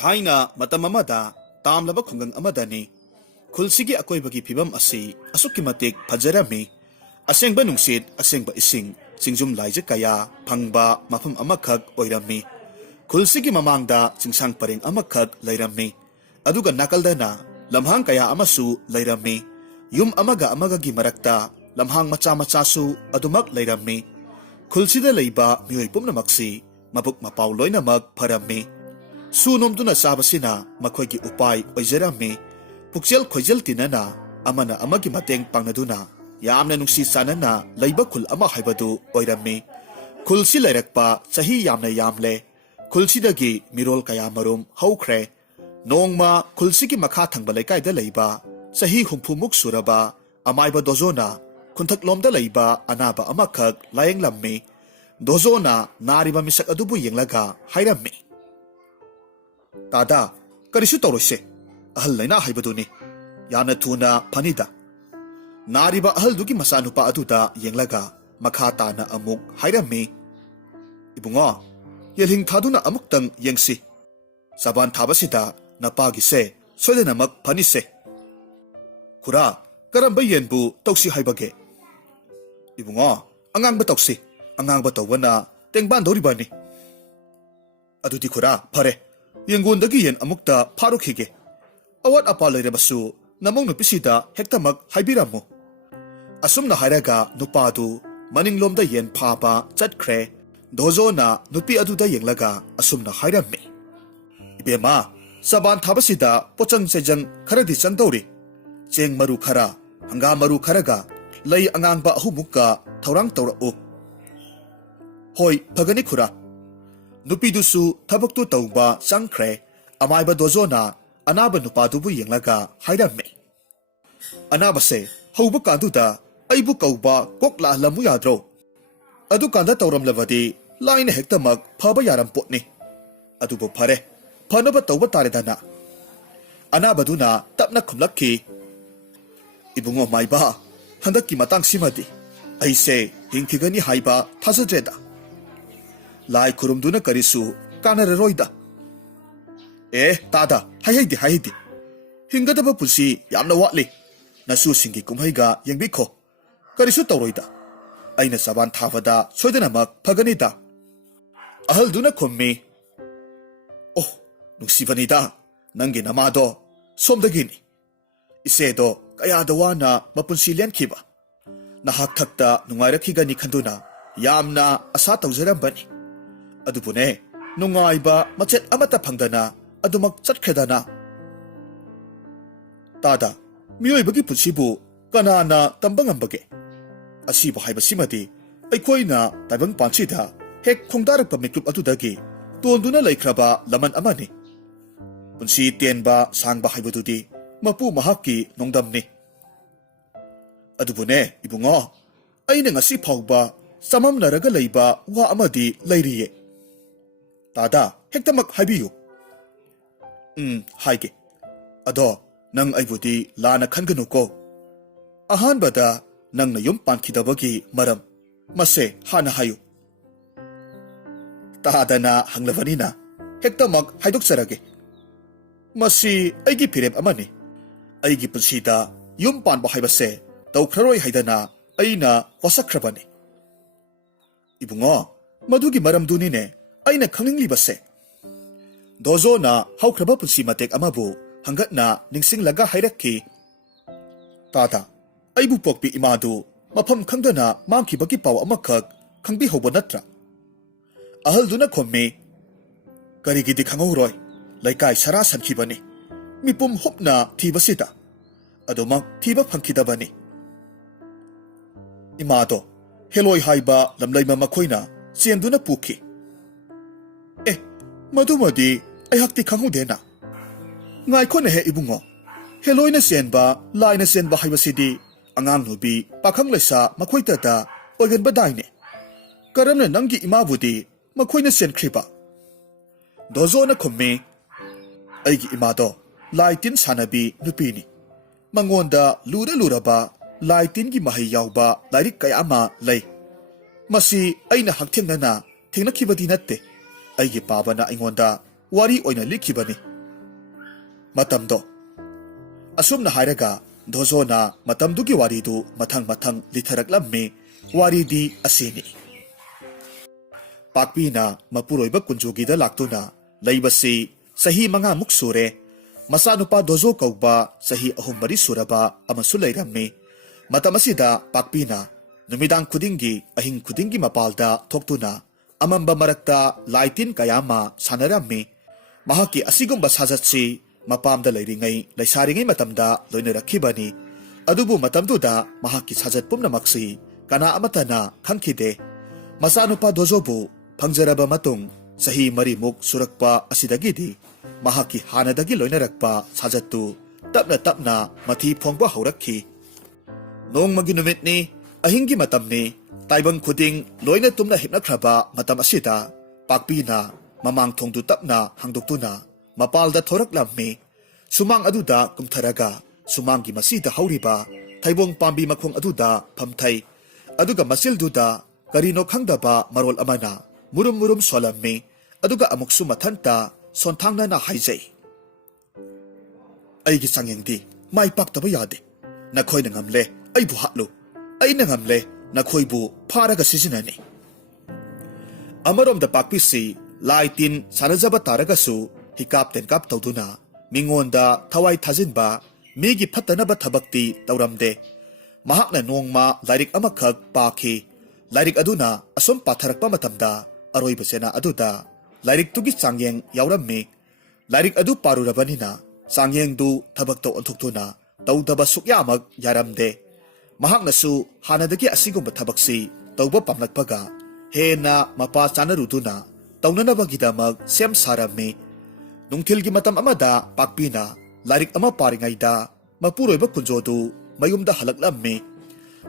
थाइना मतम अमदा तामलबा खुंगंग अमदनी खुलसिगी अकोइबगी फिबम असि असुक्कि मतिक फजरमी असेंगबा नुंसित असेंगबा इसिंग चिंगजुम लाइजे कया फंगबा मफम अमखक ओइरमी खुलसिगी ममांगदा चिंगसांग परेंग अमखक लैरमी अदुगा नाकलदना लम्हांग कया अमसु लैरमी युम अमगा अमगागी मरक्ता लम्हांग मचा मचासु अदुमक लैरमी खुलसिदा लैबा मियोइ पुमनमक्सी मबुक मपाउ लोइनमक फरमी सुनोमदुना चाबसिना मखोइगी उपाय ओइजरमी पुक्चेल खोइजल तिनना अमना अमगी मतेंग पांगनदुना यामना नुंसी सानना लैबा खुल अमा हाइबदु ओइरमी खुलसी लैरक्पा चही यामना यामले खुलसीदगी मिरोल कया मरुम हौख्रे नोंगमा खुलसीगी मखा थंगबा लेकाइदा लैबा चही हुंफुमुक सुरबा अमाइबा दोजोना खुंथकलोमदा लैबा अनाबा अमखक लायंगलम्मी दोजोना नारिबा मिसक अदुबु येंगलगा हाइरम्मी तादा करिसु तौरोसे अहल लैना हाइबदुनी याना थुना फनिदा नारिबा अहल दुगी मसानुपा अदुदा येंगलगा मखा ताना अमुक हाइरम्मी इबुंगो येलिंग थादुना अमुक्तंग येंगसी साबान थाबसिदा नपागिसे सोदेनमक फनिसे खुरा करम्बा येनबु तौसी हाइबगे इबुंगो अंगांगबा तौसी अंगांगबा तौबना तेंगबान दोरिबानी अदुदी खुरा फरे येंगोंदगी येन अमुक्ता फारुखिगे अवत अपा लैरबसु नमों नुपिसिदा हेक्तमक हाइबिरामु असुमना हाइरगा नुपादु मनिंगलोमदा येन फाबा चटख्रे दोजोना नुपी अदुदा येंगलगा असुमना हाइरम्मी इबेमा साबान थाबसिदा पोचंग चेजंग खरदी चंगदौरी चेंग मरु खरा हंगा मरु खरगा लई अंगांगबा अहुमुक्का थौरांग तौरउ होय फगनी खुरा नुपीदुसु थबक्तु तौबा चंगख्रे अमाइबा दोजोना अनाबा नुपादुबु येंगलगा हाइरम्मी अनाबसे हौबा कादुदा अइबु कौबा कोकला लमु याद्रो अदु कांदा तौरमलबदी लाइन हेक्तमक फबा यारम पोटनी अदुबु फरे फनबा तौबा तारेदना अनाबदुना तपना खुमलक्की इबुंगो माइबा हंदक्की मतंग सिमदी अइसे हिंखिगनी हाइबा थाजद्रेदा लाई खुरुमदुना करिसु कानररोइदा ए तादा हाइदी हिंगदबा पुसी यामना वाटली नसु सिंगी कुमहैगा येंबिखो करिसु तौरोइदा अइना साबान थाबदा सोइदनमक फगनीदा अहलदुना खुम्मी ओ नुक्सिबनीदा नंगी नमादो सोमदगिनी इसेदो कयादा वाना मपुंसी लेनखिबा नहाक थक्ता नुंगाइरखिगनी खंदुना यामना असा तौजरम्बनी अदुबुने नुंगाइबा मचेत अमता फंगदना अदुमक चटखेदना तादा मियोइबगी पुंसीबु कनाना तंबंगंबगे असीबु हाइबसिमदी अइखोइना ताइबंग पांसीदा हेक खोंदारकपा मिक्रुप अदुदगी तोंदुना लैख्रबा लमन अमानी पुंसी तेनबा सांगबा हाइबदुदी मपु महाकी नोंदमनी अदुबुने इबुंगो अइना ngasi फाउबा सममनरगा लैबा वा अमदी लैरिये तादा हेक्तमक हाइबियु हाइगे अदो नंग अइबुदी लाना खनगनुको अहानबदा नंग युम पानखिदबगी मरम मसे हाना हायु तादना हंगलवनीना हेक्तमक हाइदोक्सरगे मसी अइगी फिरेब अमनी अइगी पुंसीदा युम पानबा हाइबसे तौख्ररोय हाइदना अइना वसख्रबनी इबुंगो मधुगी मरमदुनीने अइना खंगलिंगलिबसे दोजोना हौख्रबा पुंसी मतेक अमबु हंगतना निंगसिंगलगा हाइरक्की तादा अइबु पोकपी इमादु मफम खंगदना मांखिबगी पाव अमखक खंगबी होबो नत्रा अहलदुना खोम्मी करिगिदी खंगौरोय लैकाय सरा सनखिबनी मिपुम हुपना थीबसिदा अदुमक थीबा फंखिदबनी इमादो हेलोय हाइबा लमलैमा मखोइना चेंदुना पुखी ए मधुमदी अयहक्ति खंगुदेना ngaikone he ibungo heloina senba laina senba haibasidi angang nubi pakhang laisa makhoita da oigan badaine karamna nangi imabudi makhoina senkhriba dozona khomme aigi imado laitin sanabi nupini mangonda luraba laitin gi mahai yauba lairik kayama lay masi aina hakthengna thengnakhibadi natte aigi pabana aingonda wari oina likhibani ꯃꯇꯝꯗꯣ ꯑꯁꯨꯝꯅ ꯍꯥꯏꯔꯒ ꯙꯣꯖꯣꯅ ꯃꯇꯝꯗꯨꯒꯤ ꯋꯥꯔꯤꯗꯨ ꯃꯊꯪ ꯃꯊꯪ ꯂꯤꯊꯔꯛꯂꯝꯃꯤ ꯋꯥꯔꯤꯗꯤ ꯑꯁꯤꯅꯤ ꯄꯥꯛꯄꯤꯅ ꯃꯄꯨꯔꯣꯏꯕ ꯀꯨꯟꯖꯨꯒꯤꯗ ꯂꯥꯛꯇꯨꯅ ꯂꯩꯕꯁꯤ ꯆꯍꯤ 5ꯃꯨꯛ ꯁꯨꯔꯦ ꯃꯆꯥꯅꯨꯄꯥ ꯙꯣꯖꯣ ꯀꯧꯕ ꯆꯍꯤ 3-4 ꯁꯨꯔꯕ ꯑꯃꯁꯨ ꯂꯩꯔꯝꯃꯤ ꯃꯇꯝ ꯑꯁꯤꯗ ꯄꯥꯛꯄꯤꯅ ꯅꯨꯃꯤꯗꯥꯡ ꯈꯨꯗꯤꯡꯒꯤ ꯑꯍꯤꯡ ꯈꯨꯗꯤꯡꯒꯤ ꯃꯄꯥꯜꯗ ꯊꯣꯛꯇꯨꯅ ꯑꯃꯝꯕ ꯃꯔꯛꯇ ꯂꯥꯏꯇꯤꯟ ꯀꯌꯥ ꯑꯃ ꯁꯥꯟꯅꯔꯝꯃꯤ ꯃꯍꯥꯛꯀꯤ ꯑꯁꯤꯒꯨꯝꯕ ꯁꯥꯖꯠꯁꯤ ꯃꯄꯥꯝꯗ ꯂꯩꯔꯤꯉꯩ ꯂꯩꯁꯥꯔꯤꯉꯩ ꯃꯇꯝꯗ ꯂꯣꯏꯅꯔꯛꯈꯤꯕꯅꯤ ꯑꯗꯨꯕꯨ ꯃꯇꯝꯗꯨꯗ ꯃꯍꯥꯛꯀꯤ ꯁꯥꯖꯠ ꯄꯨꯝꯅꯃꯛꯁꯤ ꯀꯅꯥ ꯑꯃꯠꯇꯅ ꯈꯪꯈꯤꯗꯦ ꯃꯆꯥꯅꯨꯄꯥ ꯙꯣꯖꯣꯕꯨ ꯐꯪꯖꯔꯕ ꯃꯇꯨꯡ ꯆꯍꯤ 4ꯃꯨꯛ ꯁꯨꯔꯛꯄ ꯑꯁꯤꯗꯒꯤꯗꯤ ꯃꯍꯥꯛꯀꯤ ꯍꯥꯟꯅꯗꯒꯤ ꯂꯣꯏꯅꯔꯛꯄ ꯁꯥꯖꯠꯇꯨ ꯇꯞꯅ ꯇꯞꯅ ꯃꯊꯤ ꯐꯣꯡꯕ ꯍꯧꯔꯛꯈꯤ ꯅꯣꯡꯃꯒꯤ ꯅꯨꯃꯤꯠꯅꯤ ꯑꯍꯤꯡꯒꯤ ꯃꯇꯝꯅꯤ ꯇꯥꯏꯕꯪ ꯈꯨꯗꯤꯡ ꯂꯣꯏꯅ ꯇꯨꯝꯅ ꯍꯤꯞꯅꯈ꯭ꯔꯕ ꯃꯇꯝ ꯑꯁꯤꯗ ꯄꯥꯛꯄꯤꯅ ꯃꯃꯥꯡ ꯊꯣꯡꯗꯨ ꯇꯞꯅ ꯍꯥꯡꯗꯣꯛꯇꯨꯅ ꯃꯄꯥꯜꯗ ꯊꯣꯔꯛꯂꯝꯃꯤ ꯁꯨꯃꯥꯡ ꯑꯗꯨꯗ ꯀꯨꯝꯊꯔꯒ ꯁꯨꯃꯥꯡꯒꯤ ꯃꯁꯤꯗ ꯍꯧꯔꯤꯕ ꯊꯩꯕꯣꯡ ꯄꯥꯝꯕꯤ ꯃꯈꯣꯡ ꯑꯗꯨꯗ ꯐꯝꯊꯩ ꯑꯗꯨꯒ ꯃꯆꯤꯜꯗꯨꯗ ꯀꯔꯤꯅꯣ ꯈꯪꯗꯕ ꯃꯔꯣꯜ ꯑꯃꯅ ꯃꯨꯔꯨꯝ ꯃꯨꯔꯨꯝ ꯁꯣꯜꯂꯝꯃꯤ ꯑꯗꯨꯒ ꯑꯃꯨꯛꯁꯨ ꯃꯊꯟꯇ ꯁꯣꯟꯊꯥꯡꯅꯅ ꯍꯥꯏꯖꯩ ꯑꯩꯒꯤ ꯆꯥꯡꯌꯦꯡꯗꯤ ꯃꯥꯏ ꯄꯥꯛꯇꯕ ꯌꯥꯗꯦ ꯅꯈꯣꯏꯅ ꯉꯝꯂꯦ ꯑꯩꯕꯨ ꯍꯥꯠꯂꯨ ꯑꯩꯅ ꯉꯝꯂꯦ ꯅꯈꯣꯏꯕꯨ ꯐꯥꯔꯒ ꯁꯤꯖꯤꯟꯅꯅꯤ ꯑꯃꯔꯣꯝꯗ ꯄꯥꯛꯄꯤꯁꯤ ꯂꯥꯏ ꯇꯤꯟ ꯁꯥꯟꯅꯖꯕ ꯇꯥꯔꯒꯁꯨ ꯍꯤꯀꯥꯞ ꯇꯦꯟꯀꯥꯞ ꯇꯧꯗꯨꯅ ꯃꯤꯉꯣꯟꯗ ꯊꯋꯥꯏ ꯊꯥꯖꯤꯟꯕ ꯃꯤꯒꯤ ꯐꯠꯇꯅꯕ ꯊꯕꯛꯇꯤ ꯇꯧꯔꯝꯗꯦ ꯃꯍꯥꯛꯅ ꯅꯣꯡꯃ ꯂꯥꯏꯔꯤꯛ ꯑꯃꯈꯛ ꯄꯥꯈꯤ ꯂꯥꯏꯔꯤꯛ ꯑꯗꯨꯅ ꯑꯁꯨꯝ ꯄꯥꯊꯔꯛꯄ ꯃꯇꯝꯗ ꯑꯔꯣꯏꯕ ꯆꯦꯅꯥ ꯑꯗꯨꯗ ꯂꯥꯏꯔꯤꯛꯇꯨꯒꯤ ꯆꯥꯡꯌꯦꯡ ꯌꯥꯎꯔꯝꯃꯤ ꯂꯥꯏꯔꯤꯛ ꯑꯗꯨ ꯄꯥꯔꯨꯔꯕꯅꯤꯅ ꯆꯥꯡꯌꯦꯡꯗꯨ ꯊꯕꯛꯇ ꯑꯣꯟꯊꯣꯛꯇꯨꯅ ꯇꯧꯗꯕ ꯁꯨꯛꯌꯥꯃꯛ ꯌꯥꯔꯝꯗꯦ ꯃꯍꯥꯛꯅꯁꯨ ꯍꯥꯟꯅꯗꯒꯤ ꯑꯁꯤꯒꯨꯝꯕ ꯊꯕꯛꯁꯤ ꯇꯧꯕ ꯄꯥꯝꯂꯛꯄꯒ ꯍꯦꯟꯅ ꯃꯄꯥ ꯆꯥꯅꯔꯨꯗꯨꯅ ꯇꯧꯅꯅꯕꯒꯤꯗꯃꯛ ꯁꯦꯝ ꯁꯥꯔꯝꯃꯤ ꯅꯨꯡꯊꯤꯜꯒꯤ ꯃꯇꯝ ꯑꯃꯗ ꯄꯥꯛꯄꯤꯅ ꯂꯥꯏꯔꯤꯛ ꯑꯃ ꯄꯥꯔꯤꯉꯩꯗ ꯃꯄꯨꯔꯣꯏꯕ ꯀꯨꯟꯖꯣꯗꯨ ꯃꯌꯨꯝꯗ ꯍꯜꯂꯛꯂꯝꯃꯤ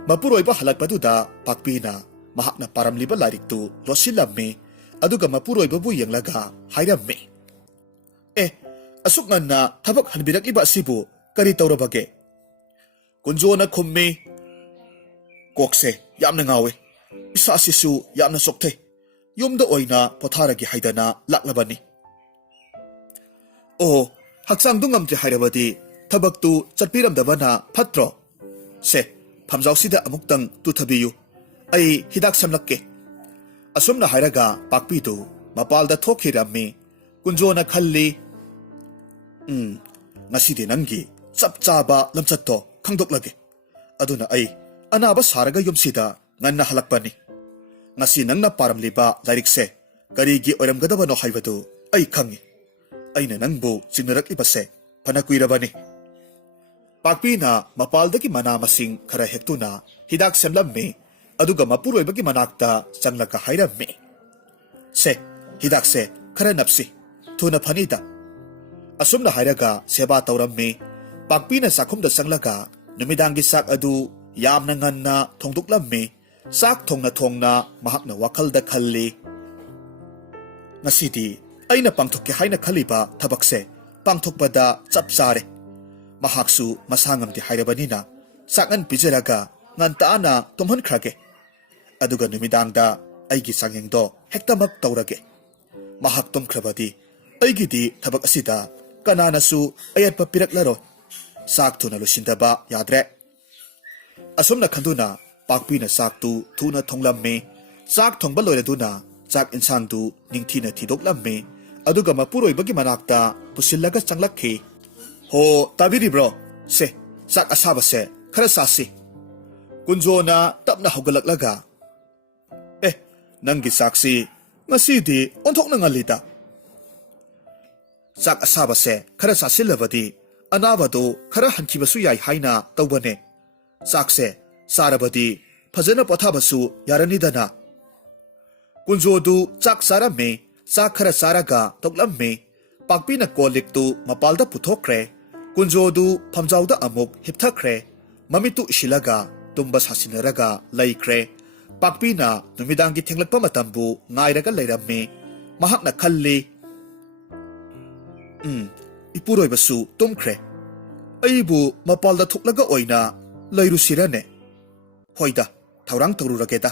ꯃꯄꯨꯔꯣꯏꯕ ꯍꯜꯂꯛꯄꯗꯨꯗ ꯄꯥꯛꯄꯤꯅ ꯃꯍꯥꯛꯅ ꯄꯥꯔꯝꯂꯤꯕ ꯂꯥꯏꯔꯤꯛꯇꯨ ꯂꯣꯠꯁꯤꯜꯂꯝꯃꯤ ꯑꯗꯨꯒ ꯃꯄꯨꯔꯣꯏꯕꯕꯨ ꯌꯦꯡꯂꯒ ꯍꯥꯏꯔꯝꯃꯤ ꯑꯁꯨꯛ ꯉꯟꯅ ꯊꯕꯛ ꯍꯟꯕꯤꯔꯛꯂꯤꯕ ꯑꯁꯤꯕꯨ ꯀꯔꯤ ꯇꯧꯔꯕꯒꯦ ꯀꯨꯟꯖꯣꯅ ꯈꯨꯝꯃꯤ ꯀꯣꯛꯁꯦ ꯌꯥꯝꯅ ꯉꯥꯎꯋꯦ ꯏꯁꯥꯁꯤꯁꯨ ꯌꯥꯝꯅ ꯆꯣꯛꯊꯩ ꯌꯨꯝꯗ ꯑꯣꯏꯅ ꯄꯣꯊꯥꯔꯒꯦ ꯍꯥꯏꯗꯅ ꯂꯥꯛꯂꯕꯅꯤ ꯑꯣ ꯍꯛꯆꯥꯡꯗꯨ ꯉꯝꯗ꯭ꯔꯦ ꯍꯥꯏꯔꯕꯗꯤ ꯊꯕꯛꯇꯨ ꯆꯠꯄꯤꯔꯝꯗꯕꯅ ꯐꯠꯇ꯭ꯔꯣ ꯁꯦ ꯐꯝꯖꯥꯎꯁꯤꯗ ꯑꯃꯨꯛꯇꯪ ꯇꯨꯊꯕꯤꯌꯨ ꯑꯩ ꯍꯤꯗꯥꯛ ꯁꯦꯝꯂꯛꯀꯦ ꯑꯁꯨꯝꯅ ꯍꯥꯏꯔꯒ ꯄꯥꯛꯄꯤꯗꯨ ꯃꯄꯥꯜꯗ ꯊꯣꯛꯈꯤꯔꯝꯃꯤ ꯀꯨꯟꯖꯣꯅ ꯈꯜꯂꯤ ꯉꯁꯤꯗꯤ ꯅꯪꯒꯤ ꯆꯞ ꯆꯥꯕ ꯂꯝꯆꯠꯇꯣ ꯈꯪꯗꯣꯛꯂꯒꯦ ꯑꯗꯨꯅ ꯑꯩ ꯑꯅꯥꯕ ꯁꯥꯔꯒ ꯌꯨꯝꯁꯤꯗ ꯉꯟꯅ ꯍꯜꯂꯛꯄꯅꯤ ꯉꯁꯤ ꯅꯪꯅ ꯄꯥꯔꯝꯂꯤꯕ ꯂꯥꯏꯔꯤꯛꯁꯦ ꯀꯔꯤꯒꯤ ꯑꯣꯏꯔꯝꯒꯗꯕꯅꯣ ꯍꯥꯏꯕꯗꯨ ꯑꯩ ꯈꯪꯉꯤ ꯑꯩꯅ ꯅꯪꯕꯨ ꯆꯤꯡꯅꯔꯛꯂꯤꯕꯁꯦ ꯐꯅ ꯀꯨꯏꯔꯕꯅꯤ ꯄꯥꯛꯄꯤꯅ ꯃꯄꯥꯜꯗꯒꯤ ꯃꯅꯥ ꯃꯁꯤꯡ ꯈꯔ ꯍꯦꯛꯇꯨꯅ ꯍꯤꯗꯥꯛ ꯁꯦꯝꯂꯝꯃꯤ ꯑꯗꯨꯒ ꯃꯄꯨꯔꯣꯏꯕꯒꯤ ꯃꯅꯥꯛꯇ ꯆꯪꯂꯒ ꯍꯥꯏꯔꯝꯃꯤ ꯁꯦ ꯍꯤꯗꯥꯛꯁꯦ ꯈꯔ ꯅꯞꯁꯤ ꯊꯨꯅ ꯐꯅꯤꯗ ꯑꯁꯨꯝꯅ ꯍꯥꯏꯔꯒ ꯁꯦꯕꯥ ꯇꯧꯔꯝꯃꯤ ꯄꯥꯛꯄꯤꯅ ꯆꯥꯛꯈꯨꯝꯗ ꯆꯪꯂꯒ ꯅꯨꯃꯤꯗꯥꯡꯒꯤ ꯆꯥꯛ ꯑꯗꯨ ꯌꯥꯝꯅ ꯉꯟꯅ ꯊꯣꯡꯗꯣꯛꯂꯝꯃꯤ ꯆꯥꯛ ꯊꯣꯡꯅ ꯊꯣꯡꯅ ꯃꯍꯥꯛꯅ ꯋꯥꯈꯜꯗ ꯈꯜꯂꯤ ꯉꯁꯤꯗꯤ ꯑꯩꯅ ꯄꯥꯡꯊꯣꯛꯀꯦ ꯍꯥꯏꯅ ꯈꯜꯂꯤꯕ ꯊꯕꯛꯁꯦ ꯄꯥꯡꯊꯣꯛꯄꯗ ꯆꯞ ꯆꯥꯔꯦ ꯃꯍꯥꯛꯁꯨ ꯃꯁꯥ ꯉꯝꯗꯦ ꯍꯥꯏꯔꯕꯅꯤꯅ ꯆꯥꯛꯉꯟ ꯄꯤꯖꯔꯒ ꯉꯟꯇꯥꯅ ꯇꯨꯝꯍꯟꯈ꯭ꯔꯒꯦ ꯑꯗꯨꯒ ꯅꯨꯃꯤꯗꯥꯡꯗ ꯑꯩꯒꯤ ꯆꯥꯡꯌꯦꯡꯗꯣ ꯍꯦꯛꯇꯃꯛ ꯇꯧꯔꯒꯦ ꯃꯍꯥꯛ ꯇꯨꯝꯈ꯭ꯔꯕꯗꯤ ꯑꯩꯒꯤꯗꯤ ꯊꯕꯛ ꯑꯁꯤꯗ ꯀꯅꯥꯅꯁꯨ ꯑꯌꯦꯠꯄ ꯄꯤꯔꯛꯂꯔꯣꯏ ꯆꯥꯛ ꯊꯨꯅ ꯂꯣꯏꯁꯤꯟꯗꯕ ꯌꯥꯗ꯭ꯔꯦ ꯑꯁꯨꯝꯅ ꯈꯟꯗꯨꯅ ꯄꯥꯛꯄꯤꯅ ꯆꯥꯛꯇꯨ ꯊꯨꯅ ꯊꯣꯡꯂꯝꯃꯤ ꯆꯥꯛ ꯊꯣꯡꯕ ꯂꯣꯏꯔꯗꯨꯅ ꯆꯥꯛ ꯏꯟꯁꯥꯡꯗꯨ ꯅꯤꯡꯊꯤꯅ ꯊꯤꯗꯣꯛꯂꯝꯃꯤ ꯑꯗꯨꯒ ꯃꯄꯨꯔꯣꯏꯕꯒꯤ ꯃꯅꯥꯛꯇ ꯄꯨꯁꯤꯜꯂꯒ ꯆꯪꯂꯛꯈꯤ ꯍꯣ ꯇꯥꯕꯤꯔꯤꯕ꯭ꯔꯣ ꯁꯦ ꯆꯥꯛ ꯑꯁꯥꯕꯁꯦ ꯈꯔ ꯆꯥꯁꯤ ꯀꯨꯟꯖꯣꯅ ꯇꯞꯅ ꯍꯧꯒꯠꯂꯛꯂꯒ ꯅꯪꯒꯤ ꯆꯥꯛꯁꯤ ꯉꯁꯤꯗꯤ ꯑꯣꯟꯊꯣꯛꯅ ꯉꯜꯂꯤꯗ ꯆꯥꯛ ꯑꯁꯥꯕꯁꯦ ꯈꯔ ꯆꯥꯁꯤꯜꯂꯕꯗꯤ ꯑꯅꯥꯕꯗꯨ ꯈꯔ ꯍꯟꯈꯤꯕꯁꯨ ꯌꯥꯏ ꯍꯥꯏꯅ ꯇꯧꯕꯅꯦ ꯆꯥꯛꯁꯦ ꯆꯥꯔꯕꯗꯤ ꯐꯖꯅ ꯄꯣꯊꯥꯕꯁꯨ ꯌꯥꯔꯅꯤꯗꯅ ꯀꯨꯟꯖꯣꯗꯨ ꯆꯥꯛ ꯆꯥꯔꯝꯃꯤ ꯆꯥꯛ ꯈꯔ ꯆꯥꯔꯒ ꯇꯣꯛꯂꯝꯃꯤ ꯄꯥꯛꯄꯤꯅ ꯀꯣꯜꯂꯤꯛꯇꯨ ꯃꯄꯥꯜꯗ ꯄꯨꯊꯣꯛꯈ꯭ꯔꯦ ꯀꯨꯟꯖꯣꯗꯨ ꯐꯝꯖꯥꯎꯗ ꯑꯃꯨꯛ ꯍꯤꯞꯊꯈ꯭ꯔꯦ ꯃꯃꯤꯠꯇꯨ ꯏꯁꯤꯜꯂꯒ ꯇꯨꯝꯕ ꯁꯥꯁꯤꯟꯅꯔꯒ ꯂꯩꯈ꯭ꯔꯦ ꯄꯥꯛꯄꯤꯅ ꯅꯨꯃꯤꯗꯥꯡꯒꯤ ꯊꯦꯡꯂꯛꯄ ꯃꯇꯝꯕꯨ ꯉꯥꯏꯔꯒ ꯂꯩꯔꯝꯃꯤ ꯃꯍꯥꯛꯅ ꯈꯜꯂꯤ ꯏꯄꯨꯔꯣꯏꯕꯁꯨ ꯇꯨꯝꯈ꯭ꯔꯦ ꯑꯩꯕꯨ ꯃꯄꯥꯜꯗ ꯊꯣꯛꯂꯒ ꯑꯣꯏꯅ ꯂꯩꯔꯨꯁꯤꯔꯅꯦ ꯍꯣꯏꯗ ꯊꯧꯔꯥꯡ ꯇꯧꯔꯨꯔꯒꯦꯗ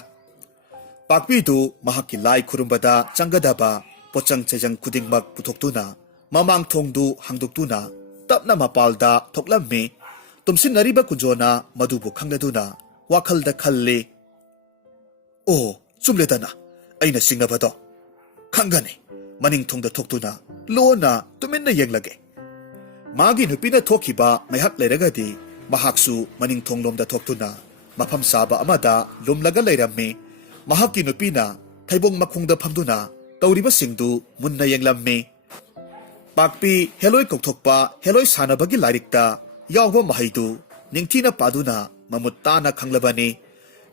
ꯄꯥꯛꯄꯤꯗꯨ ꯃꯍꯥꯛꯀꯤ ꯂꯥꯏ ꯈꯨꯔꯨꯝꯕꯗ ꯆꯪꯒꯗꯕ ꯄꯣꯠꯆꯪ ꯆꯩꯖꯪ ꯈꯨꯗꯤꯡꯃꯛ ꯄꯨꯊꯣꯛꯇꯨꯅ ꯃꯃꯥꯡ ꯊꯣꯡꯗꯨ ꯍꯥꯡꯗꯣꯛꯇꯨꯅ tapna mapalda thoklammi tumsinnariba kunjona madubu khangladuna wakhalda khalle o chumledana aina singnabado khangani maning thongda thoktuna lona tuminna yenglage magi nupina thokiba maihak leragadi mahaksu maning thonglomda thoktuna mafam saba amada lumlaga leirammi mahakki nupina thaibong makhungda phamduna tawriba singdu munna yenglammi pakpi heloi kokthokpa heloi sanabagi larikta yawba mahaidu ningthina paduna mamutta khanglabani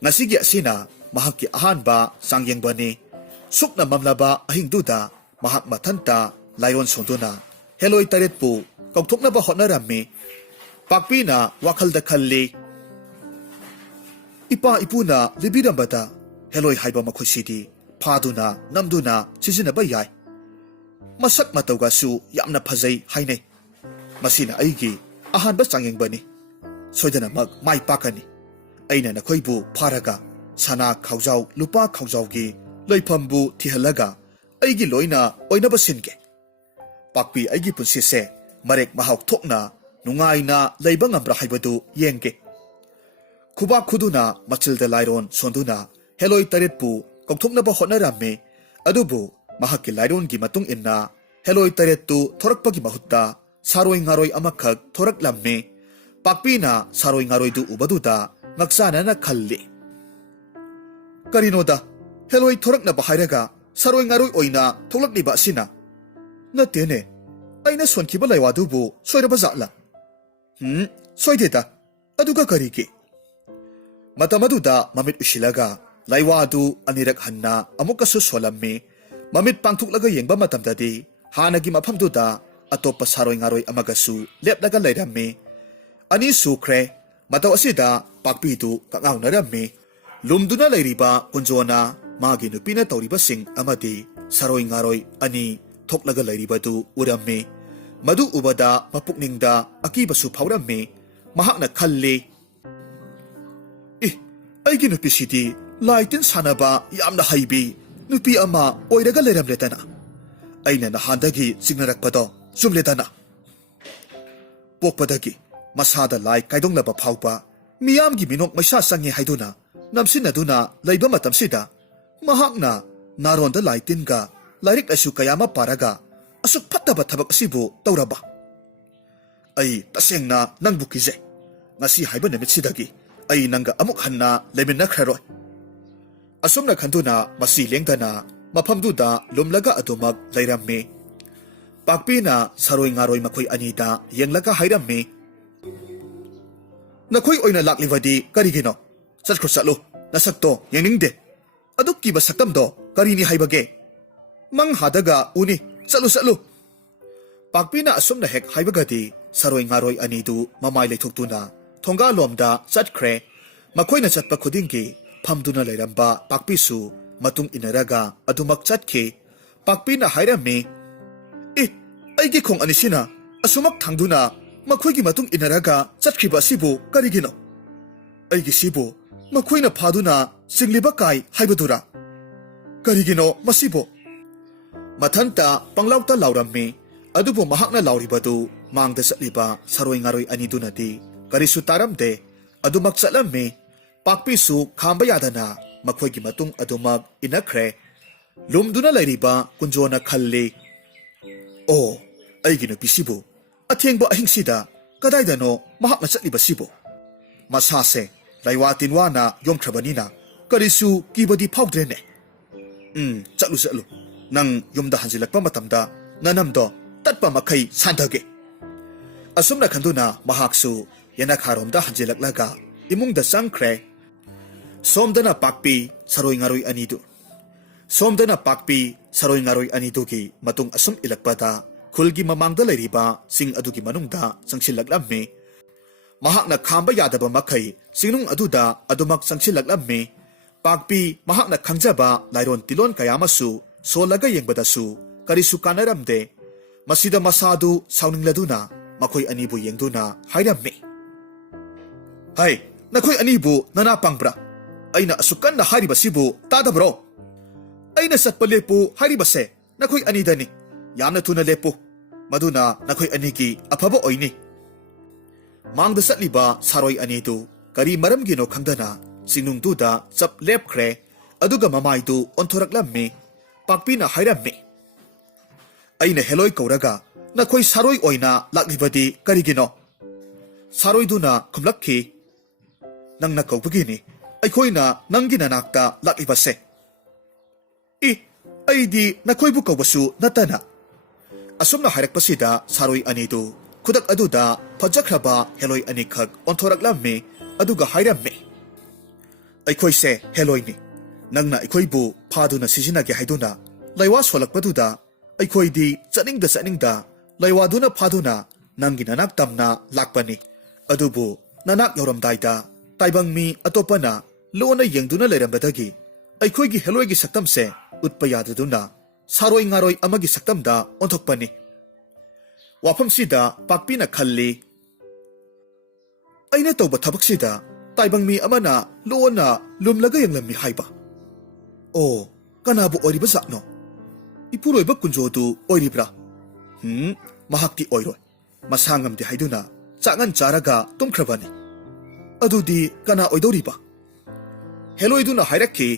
ngasigi asina mahakki ahanba sangyengbani sukna mamlaba ahingduda mahak mathanta lairon sonduna heloi taretpu kokthoknaba hotnarammi pakpina wakhalda khalli ipa ipuna libirambada heloi haiba makhoisidi phaduna namduna sijinaba yai masak matawgasu yamna phajai hainai masina aigi ahanba changengbani soidana mak mai pakani aina nakhoibu pharaga sana khawjau lupa khawjaugi loifambu thihalaga aigi loina oinaba singe pakpi aigi punsise marek mahawk thokna nungaina leiba ngambra haibadu yenge khuba khuduna machilda lairon sonduna heloi taretpu kokthoknaba hotnaramme adubu mahakki lairon gi matung inna heloi tarettu thorakpagi mahutta saroi ngaroi amakhak thoraklamme pakpina saroi ngaroi du ubaduda ngaksana na khalli karinoda heloi thoraknaba hairaga saroi ngaroi oina tholakliba asina natene aina sonkhiba laiwadubu soiraba jatla soideta aduga karigi matamaduda mamit usilaga laiwadu anirak hanna amukasu solammi mamit pangthuklaga yengba matamdadi hanagi mafamduda atopa saroi ngaroi amagasu lepnaga lairammi ani sukre mataw asida pakpidu kangawnarammi lumduna lairiba kunjona magi nupina tawriba sing amadi saroi ngaroi ani thoklaga lairibadu urammi madu ubada mapukningda akibasu phaurammi mahakna khalli aigi nupi sidi laitin sanaba yamna haibi nupi ama oiraga leiramletana aina nahandagi signarakpado sumletana pokpadagi masada lai kaidonglaba phaupa miyamgi minok maisa sangi haiduna namsinaduna leiba matamsida mahakna naronda laitinga lairik asu kayama paraga asuk phattaba thabak asibu tawraba ai tasengna nangbu kije ngasi haiba nemitsidagi ai nanga amuk hanna leminna khraroi asumna khanduna masi lengdana mafamduda lumlaga adumak lairammi pakpina saroi ngaroi makhoi anida yenglaga hairammi nakhoi oina laklivadi karigino chatkho chalo nasakto yeningde adukki ba saktamdo karini haibage mang hadaga uni chalo pakpina asumna hek haibagadi saroi ngaroi anidu mamai leithoktuna thonga lomda chatkre makhoina chatpa khudingi phamduna leiramba pakpisu matung inaraga adumak chatke pakpina hairammi aigi khong anisina asumak thangduna makhoigi matung inaraga chatkhiba sibu karigino aigi sibu makhoina phaduna singliba kai haibadura karigino masibo mathanta panglauta laurammi adubu mahakna lauribadu mangda chatliba saroi ngaroi anidunadi karisu taramde adumak chatlammi pakpisu khamba yadana makhoigi matung adumak inakhre lumduna lairiba kunjona khalli o aigi nupi sibu athengba ahingsida kadaidano mahakna chatliba sibu masase laiwatin wana yomkhrabanina karisu kibadi phawdrene chalo nang yumda hanjilakpa matamda nanamdo tatpa makhai sandhage asumna khanduna mahaksu yanakharomda hanjilaklaga imungda sangkhre somdana pakpi saroi ngaroi anidu somdana pakpi saroi ngaroi anidugi matung asum ilakpada khulgi mamangda leiriba sing adugi manungda sangsilaklammi mahakna khamba yadaba makhai singnung aduda adumak sangsilaklammi pakpi mahakna khangjaba lairon tilon kayamasu solaga yengbadasu karisu kanaramde masida masadu sauningladuna makhoi anibu yengduna hairammi hai nakhoi anibu nana pangbra aina asukanna hariba sibu tadabro aina satpa lepu haribase nakhoi anidani yamna thuna lepu ꯃꯗꯨꯅ ꯅꯈꯣꯏ ꯑꯅꯤꯒꯤ ꯑꯐꯕ ꯑꯣꯏꯅꯤ ꯃꯥꯡꯗ ꯆꯠꯂꯤꯕ ꯁꯥꯔꯣꯏ ꯑꯅꯤꯗꯨ ꯀꯔꯤ ꯃꯔꯝꯒꯤꯅꯣ ꯈꯪꯗꯅ ꯆꯤꯡꯅꯨꯡꯗꯨꯗ ꯆꯞ ꯂꯦꯞꯈ꯭ꯔꯦ ꯑꯗꯨꯒ ꯃꯃꯥꯏꯗꯨ ꯑꯣꯟꯊꯣꯔꯛꯂꯝꯃꯤ ꯄꯥꯛꯄꯤꯅ ꯍꯥꯏꯔꯝꯃꯤ ꯑꯩꯅ ꯍꯦꯂꯣꯏ ꯀꯧꯔꯒ ꯅꯈꯣꯏ ꯁꯥꯔꯣꯏ ꯑꯣꯏꯅ ꯂꯥꯛꯂꯤꯕꯗꯤ ꯀꯔꯤꯒꯤꯅꯣ ꯁꯥꯔꯣꯏꯗꯨꯅ ꯈꯨꯝꯂꯛꯈꯤ ꯅꯪꯅ ꯀꯧꯕꯒꯤꯅꯤ ꯑꯩꯈꯣꯏꯅ ꯅꯪꯒꯤ ꯅꯅꯥꯛꯇ ꯂꯥꯛꯂꯤꯕꯁꯦ ꯑꯩꯗꯤ ꯅꯈꯣꯏꯕꯨ ꯀꯧꯕꯁꯨ ꯅꯠꯇꯅ ꯑꯁꯨꯝꯅ ꯍꯥꯏꯔꯛꯄꯁꯤꯗ ꯁꯥꯔꯣꯏ ꯑꯅꯤꯗꯨ ꯈꯨꯗꯛ ꯑꯗꯨꯗ ꯐꯖꯈ꯭ꯔꯕ ꯍꯦꯂꯣꯏ ꯑꯅꯤꯈꯛ ꯑꯣꯟꯊꯣꯔꯛꯂꯝꯃꯤ ꯑꯗꯨꯒ ꯍꯥꯏꯔꯝꯃꯤ ꯑꯩꯈꯣꯏꯁꯦ ꯍꯦꯂꯣꯏꯅꯤ ꯅꯪꯅ ꯑꯩꯈꯣꯏꯕꯨ ꯐꯥꯗꯨꯅ ꯁꯤꯖꯤꯟꯅꯒꯦ ꯍꯥꯏꯗꯨꯅ ꯂꯩꯋꯥ ꯁꯣꯜꯂꯛꯄꯗꯨꯗ ꯑꯩꯈꯣꯏꯗꯤ ꯆꯠꯅꯤꯡꯗ ꯂꯩꯋꯥꯗꯨꯅ ꯐꯥꯗꯨꯅ ꯅꯪꯒꯤ ꯅꯅꯥꯛ ꯇꯝꯅ ꯂꯥꯛꯄꯅꯤ ꯑꯗꯨꯕꯨ ꯅꯅꯥꯛ ꯌꯧꯔꯝꯗꯥꯏꯗ ꯇꯥꯏꯕꯪ ꯃꯤ ꯑꯇꯣꯞꯄꯅ ꯂꯣꯟꯅ ꯌꯦꯡꯗꯨꯅ ꯂꯩꯔꯝꯕꯗꯒꯤ ꯑꯩꯈꯣꯏꯒꯤ ꯍꯦꯂꯣꯏꯒꯤ ꯁꯛꯇꯝꯁꯦ ꯎꯠꯄ ꯌꯥꯗꯗꯨꯅ ꯁꯥꯔꯣꯏ ꯉꯥꯔꯣꯏ ꯑꯃꯒꯤ ꯁꯛꯇꯝꯗ ꯑꯣꯟꯊꯣꯛꯄꯅꯤ ꯋꯥꯐꯝꯁꯤꯗ ꯄꯥꯛꯄꯤꯅ ꯈꯜꯂꯤ ꯑꯩꯅ ꯇꯧꯕ ꯊꯕꯛꯁꯤꯗ ꯇꯥꯏꯕꯪ ꯃꯤ ꯑꯃꯅ ꯂꯣꯟꯅ ꯂꯨꯝꯂꯒ ꯌꯦꯡꯂꯝꯃꯤ ꯍꯥꯏꯕ ꯑꯣ ꯀꯅꯥꯕꯨ ꯑꯣꯏꯔꯤꯕ ꯖꯥꯠꯅꯣ ꯏꯄꯨꯔꯣꯏꯕ ꯀꯨꯟꯖꯣꯗꯨ ꯑꯣꯏꯔꯤꯕ꯭ꯔꯥ ꯃꯍꯥꯛꯇꯤ ꯑꯣꯏꯔꯣꯏ ꯃꯁꯥ ꯉꯝꯗꯦ ꯍꯥꯏꯗꯨꯅ ꯆꯥꯛꯉꯟ ꯆꯥꯔꯒ ꯇꯨꯝꯈ꯭ꯔꯕꯅꯤ ꯑꯗꯨꯗꯤ ꯀꯅꯥ ꯑꯣꯏꯗꯧꯔꯤꯕ ꯍꯦꯂꯣꯏꯗꯨꯅ ꯍꯥꯏꯔꯛꯈꯤ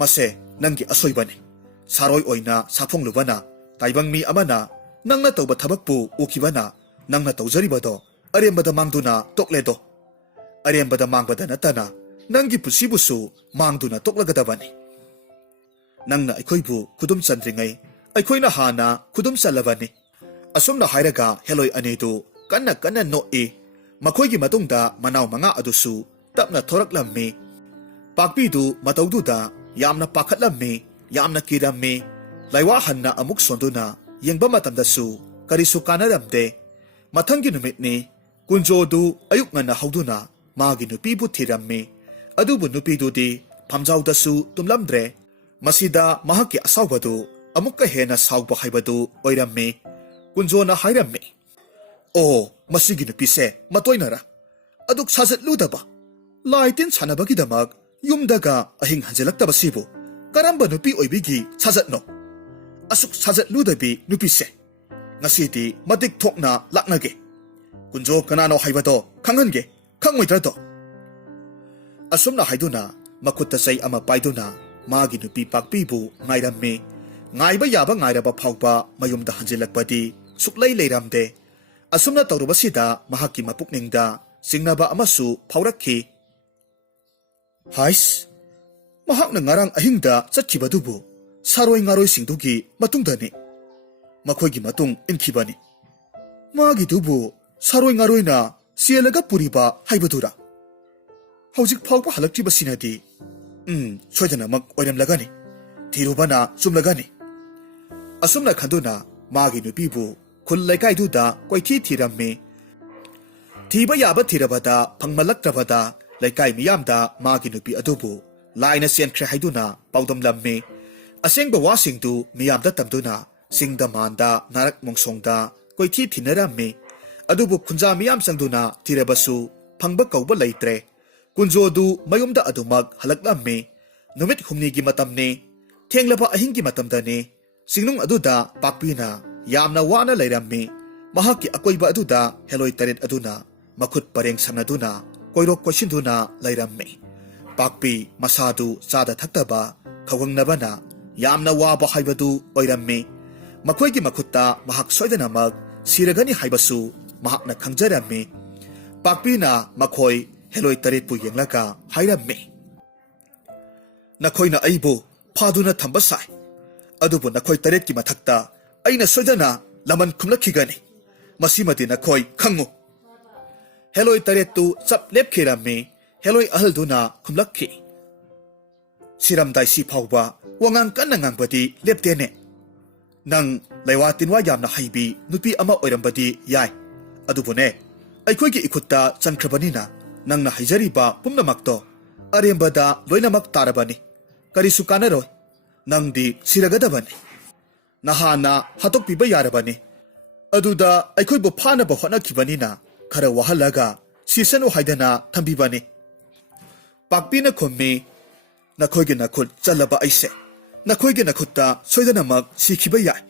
ꯃꯁꯦ ꯅꯪꯒꯤ ꯑꯁꯣꯏꯕꯅꯤ ꯁꯥꯔꯣꯏ ꯑꯣꯏꯅ ꯁꯥꯐꯣꯡꯂꯨꯕꯅ ꯇꯥꯏꯕꯪ ꯃꯤ ꯑꯃꯅ ꯅꯪꯅ ꯇꯧꯕ ꯊꯕꯛꯄꯨ ꯎꯈꯤꯕꯅ ꯅꯪꯅ ꯇꯧꯖꯔꯤꯕꯗꯣ ꯑꯔꯦꯝꯕꯗ ꯃꯥꯡꯗꯨꯅ ꯇꯣꯛꯂꯦꯗꯣ ꯑꯔꯦꯝꯕꯗ ꯃꯥꯡꯕꯗ ꯅꯠꯇꯅ ꯅꯪꯒꯤ ꯄꯨꯟꯁꯤꯕꯨꯁꯨ ꯃꯥꯡꯗꯨꯅ ꯇꯣꯛꯂꯒꯗꯕꯅꯤ ꯅꯪꯅ ꯑꯩꯈꯣꯏꯕꯨ ꯈꯨꯗꯨꯝ ꯆꯟꯗ꯭ꯔꯤꯉꯩ ꯑꯩꯈꯣꯏꯅ ꯍꯥꯟꯅ ꯈꯨꯗꯨꯝ ꯆꯜꯂꯕꯅꯤ ꯑꯁꯨꯝꯅ ꯍꯥꯏꯔꯒ ꯍꯦꯂꯣꯏ ꯑꯅꯤꯗꯨ ꯀꯟꯅ ꯅꯣꯛꯏ ꯃꯈꯣꯏꯒꯤ ꯃꯇꯨꯡꯗ ꯃꯅꯥꯎ ꯃꯉꯥ ꯑꯗꯨꯁꯨ ꯇꯞꯅ ꯊꯣꯔꯛꯂꯝꯃꯤ ꯄꯥꯛꯄꯤꯗꯨ ꯃꯇꯧꯗꯨꯗ ꯌꯥꯝꯅ ꯄꯥꯈꯠꯂꯝꯃꯤ ꯌꯥꯝꯅ ꯀꯤꯔꯝꯃꯤ ꯂꯩꯋꯥ ꯍꯟꯅ ꯑꯃꯨꯛ ꯁꯣꯟꯗꯨꯅ ꯌꯦꯡꯕ ꯃꯇꯝꯗꯁꯨ ꯀꯔꯤꯁꯨ ꯀꯥꯟꯅꯔꯝꯗꯦ ꯃꯊꯪꯒꯤ ꯅꯨꯃꯤꯠꯅꯤ ꯀꯨꯟꯖꯣꯗꯨ ꯑꯌꯨꯛ ꯉꯟꯅ ꯍꯧꯗꯨꯅ ꯃꯥꯒꯤ ꯅꯨꯄꯤꯕꯨ ꯊꯤꯔꯝꯃꯤ ꯑꯗꯨꯕꯨ ꯅꯨꯄꯤꯗꯨꯗꯤ ꯐꯝꯖꯥꯎꯗꯁꯨ ꯇꯨꯝꯂꯝꯗ꯭ꯔꯦ ꯃꯁꯤꯗ ꯃꯍꯥꯛꯀꯤ ꯑꯁꯥꯎꯕꯗꯨ ꯑꯃꯨꯛꯀ ꯍꯦꯟꯅ ꯁꯥꯎꯕ ꯍꯥꯏꯕꯗꯨ ꯑꯣꯏꯔꯝꯃꯤ ꯀꯨꯟꯖꯣꯅ ꯍꯥꯏꯔꯝꯃꯤ ꯑꯣ ꯃꯁꯤꯒꯤ ꯅꯨꯄꯤꯁꯦ ꯃꯇꯣꯏꯅꯔ ꯑꯗꯨꯛ ꯁꯥꯖꯠꯂꯨꯗꯕ ꯂꯥꯏ ꯇꯤꯟ ꯁꯥꯟꯅꯕꯒꯤꯗꯃꯛ ꯌꯨꯝꯗꯒ ꯑꯍꯤꯡ ꯍꯟꯖꯤꯜꯂꯛꯇꯕꯁꯤꯕꯨ ꯀꯔꯝꯕ ꯅꯨꯄꯤ ꯑꯣꯏꯕꯤꯒꯤ ꯁꯥꯖꯠꯅꯣ ꯑꯁꯨꯛ ꯁꯥꯖꯠꯂꯨꯗꯕꯤ ꯅꯨꯄꯤꯁꯦ ꯉꯁꯤꯗꯤ ꯃꯇꯤꯛ ꯊꯣꯛꯅ ꯂꯥꯛꯅꯒꯦ ꯀꯨꯟꯖꯣ ꯀꯅꯥꯅꯣ ꯍꯥꯏꯕꯗꯣ ꯈꯪꯍꯟꯒꯦ ꯈꯪꯉꯣꯏꯗ꯭ꯔꯗꯣ ꯑꯁꯨꯝꯅ ꯍꯥꯏꯗꯨꯅ ꯃꯈꯨꯠꯇ ꯆꯩ ꯑꯃ ꯄꯥꯏꯗꯨꯅ ꯃꯥꯒꯤ ꯅꯨꯄꯤ ꯄꯥꯛꯄꯤꯕꯨ ꯉꯥꯏꯔꯝꯃꯤ ꯉꯥꯏꯕ ꯌꯥꯕ ꯉꯥꯏꯔꯕ ꯐꯥꯎꯕ ꯃꯌꯨꯝꯗ ꯍꯟꯖꯤꯜꯂꯛꯄꯗꯤ ꯁꯨꯛꯂꯩ ꯂꯩꯔꯝꯗꯦ ꯑꯁꯨꯝꯅ ꯇꯧꯔꯨꯕꯁꯤꯗ ꯃꯍꯥꯛꯀꯤ ꯃꯄꯨꯛꯅꯤꯡꯗ ꯆꯤꯡꯅꯕ ꯑꯃꯁꯨ ꯐꯥꯎꯔꯛꯈꯤ ꯍꯥꯏꯁ ꯃꯍꯥꯛꯅ ꯉꯔꯥꯡ ꯑꯍꯤꯡꯗ ꯆꯠꯈꯤꯕꯗꯨꯕꯨ ꯁꯥꯔꯣꯏ ꯉꯥꯔꯣꯏꯁꯤꯡꯗꯨꯒꯤ ꯃꯇꯨꯡꯗꯅꯤ ꯃꯈꯣꯏꯒꯤ ꯃꯇꯨꯡ ꯏꯟꯈꯤꯕꯅꯤ ꯃꯥꯒꯤꯗꯨꯕꯨ ꯁꯥꯔꯣꯏ ꯉꯥꯔꯣꯏꯅ ꯆꯦꯜꯂꯒ ꯄꯨꯔꯤꯕ ꯍꯥꯏꯕꯗꯨꯔꯥ ꯍꯧꯖꯤꯛ ꯐꯥꯎꯕ ꯍꯜꯂꯛꯇ꯭ꯔꯤꯕꯁꯤꯅꯗꯤ ꯁꯣꯏꯗꯅꯃꯛ ꯑꯣꯏꯔꯝꯂꯒꯅꯤ ꯊꯤꯔꯨꯕꯅ ꯆꯨꯝꯂꯒꯅꯤ ꯑꯁꯨꯝꯅ ꯈꯟꯗꯨꯅ ꯃꯥꯒꯤ ꯅꯨꯄꯤꯕꯨ ꯈꯨꯜ ꯂꯩꯀꯥꯏꯗꯨꯗ ꯀꯣꯏꯊꯤ ꯊꯤꯔꯝꯃꯤ ꯊꯤꯕ ꯌꯥꯕ ꯊꯤꯔꯕꯗ ꯐꯪꯃꯜꯂꯛꯇ꯭ꯔꯕꯗ ꯂꯩꯀꯥꯏ ꯃꯤꯌꯥꯝꯗ ꯃꯥꯒꯤ ꯅꯨꯄꯤ ꯑꯗꯨꯕꯨ ꯂꯥꯏꯅ ꯆꯦꯟꯈ꯭ꯔꯦ ꯍꯥꯏꯗꯨꯅ ꯄꯥꯎꯗꯝꯂꯝꯃꯤ ꯑꯁꯦꯡꯕ ꯋꯥꯁꯤꯡꯗꯨ ꯃꯤꯌꯥꯝꯗ ꯇꯝꯗꯨꯅ ꯆꯤꯡꯗ ꯃꯥꯟꯗ ꯅꯥꯔꯛ ꯃꯣꯡꯁꯣꯡꯗ ꯀꯣꯏꯊꯤ ꯊꯤꯅꯔꯝꯃꯤ ꯑꯗꯨꯕꯨ ꯈꯨꯟꯖꯥ ꯃꯤꯌꯥꯝ ꯆꯪꯗꯨꯅ ꯊꯤꯔꯕꯁꯨ ꯐꯪꯕ ꯀꯧꯕ ꯂꯩꯇ꯭ꯔꯦ ꯀꯨꯟꯖꯣꯗꯨ ꯃꯌꯨꯝꯗ ꯑꯗꯨꯃꯛ ꯍꯜꯂꯛꯂꯝꯃꯤ ꯅꯨꯃꯤꯠ ꯍꯨꯝꯅꯤꯒꯤ ꯃꯇꯝꯅꯤ ꯊꯦꯡꯂꯕ ꯑꯍꯤꯡꯒꯤ ꯃꯇꯝꯗꯅꯤ ꯆꯤꯡꯅꯨꯡ ꯑꯗꯨꯗ ꯄꯥꯛꯄꯤꯅ ꯌꯥꯝꯅ ꯋꯥꯅ ꯂꯩꯔꯝꯃꯤ ꯃꯍꯥꯛꯀꯤ ꯑꯀꯣꯏꯕ ꯑꯗꯨꯗ ꯍꯦꯂꯣꯏ ꯇꯔꯦꯠ ꯑꯗꯨꯅ ꯃꯈꯨꯠ ꯄꯔꯦꯡ ꯁꯝꯅꯗꯨꯅ ꯀꯣꯏꯔꯣꯛ ꯀꯣꯏꯁꯤꯟꯗꯨꯅ ꯂꯩꯔꯝꯃꯤ ꯄꯥꯛꯄꯤ ꯃꯁꯥꯗꯨ ꯆꯥꯗ ꯊꯛꯇꯕ ꯈꯧꯒꯪꯅꯕꯅ ꯌꯥꯝꯅ ꯋꯥꯕ ꯍꯥꯏꯕꯗꯨ ꯑꯣꯏꯔꯝꯃꯤ ꯃꯈꯣꯏꯒꯤ ꯃꯈꯨꯠꯇ ꯃꯍꯥꯛ ꯁꯣꯏꯗꯅꯃꯛ ꯁꯤꯔꯒꯅꯤ ꯍꯥꯏꯕꯁꯨ ꯃꯍꯥꯛꯅ ꯈꯪꯖꯔꯝꯃꯤ ꯄꯥꯛꯄꯤꯅ ꯃꯈꯣꯏ ꯍꯦꯂꯣꯏ ꯇꯔꯦꯠꯄꯨ ꯌꯦꯡꯂꯒ ꯍꯥꯏꯔꯝꯃꯤ ꯅꯈꯣꯏꯅ ꯑꯩꯕꯨ ꯐꯥꯗꯨꯅ ꯊꯝꯕ ꯁꯥꯏ ꯑꯗꯨꯕꯨ ꯅꯈꯣꯏ ꯇꯔꯦꯠꯀꯤ ꯃꯊꯛꯇ ꯑꯩꯅ ꯁꯣꯏꯗꯅ ꯂꯃꯟ ꯈꯨꯝꯂꯛꯈꯤꯒꯅꯤ ꯃꯁꯤꯃꯗꯤ ꯅꯈꯣꯏ ꯈꯪꯉꯨ ꯍꯦꯂꯣꯏ ꯇꯔꯦꯠꯇꯨ ꯆꯞ ꯂꯦꯞꯈꯤꯔꯝꯃꯤ ꯍꯦꯂꯣꯏ ꯑꯍꯜꯗꯨꯅ ꯈꯨꯝꯂꯛꯈꯤ ꯁꯤꯔꯝꯗꯥꯏꯁꯤ ꯐꯥꯎꯕ ꯋꯥꯉꯥꯡ ꯀꯟꯅ ꯉꯥꯡꯕꯗꯤ ꯂꯦꯞꯇꯦꯅꯦ ꯅꯪ ꯂꯩꯋꯥ ꯇꯤꯟꯋꯥ ꯌꯥꯝꯅ ꯍꯩꯕꯤ ꯅꯨꯄꯤ ꯑꯃ ꯑꯣꯏꯔꯝꯕꯗꯤ ꯌꯥꯏ ꯑꯗꯨꯕꯨꯅꯦ ꯑꯩꯈꯣꯏꯒꯤ ꯏꯈꯨꯠꯇ ꯆꯟꯈ꯭ꯔꯕꯅꯤꯅ ꯅꯪꯅ ꯍꯩꯖꯔꯤꯕ ꯄꯨꯝꯅꯃꯛꯇꯣ ꯑꯔꯦꯝꯕꯗ ꯂꯣꯏꯅꯃꯛ ꯇꯥꯔꯕꯅꯤ ꯀꯔꯤꯁꯨ ꯀꯥꯟꯅꯔꯣꯏ ꯅꯪꯗꯤ ꯁꯤꯔꯒꯗꯕꯅꯤ ꯅꯍꯥꯟꯅ ꯍꯥꯠꯇꯣꯛꯄꯤꯕ ꯌꯥꯔꯕꯅꯤ ꯑꯗꯨꯗ ꯑꯩꯈꯣꯏꯕꯨ ꯐꯥꯅꯕ ꯍꯣꯠꯅꯈꯤꯕꯅꯤꯅ ꯈꯔ ꯋꯥꯍꯜꯂꯒ ꯁꯤꯁꯅꯨ ꯍꯥꯏꯗꯅ ꯊꯝꯕꯤꯕꯅꯤ ꯄꯥꯛꯄꯤꯅ ꯈꯨꯝꯃꯤ ꯅꯈꯣꯏꯒꯤ ꯅꯈꯨꯠ ꯆꯜꯂꯕ ꯑꯩꯁꯦ ꯅꯈꯣꯏꯒꯤ ꯅꯈꯨꯠꯇ ꯁꯣꯏꯗꯅꯃꯛ ꯁꯤꯈꯤꯕ ꯌꯥꯏ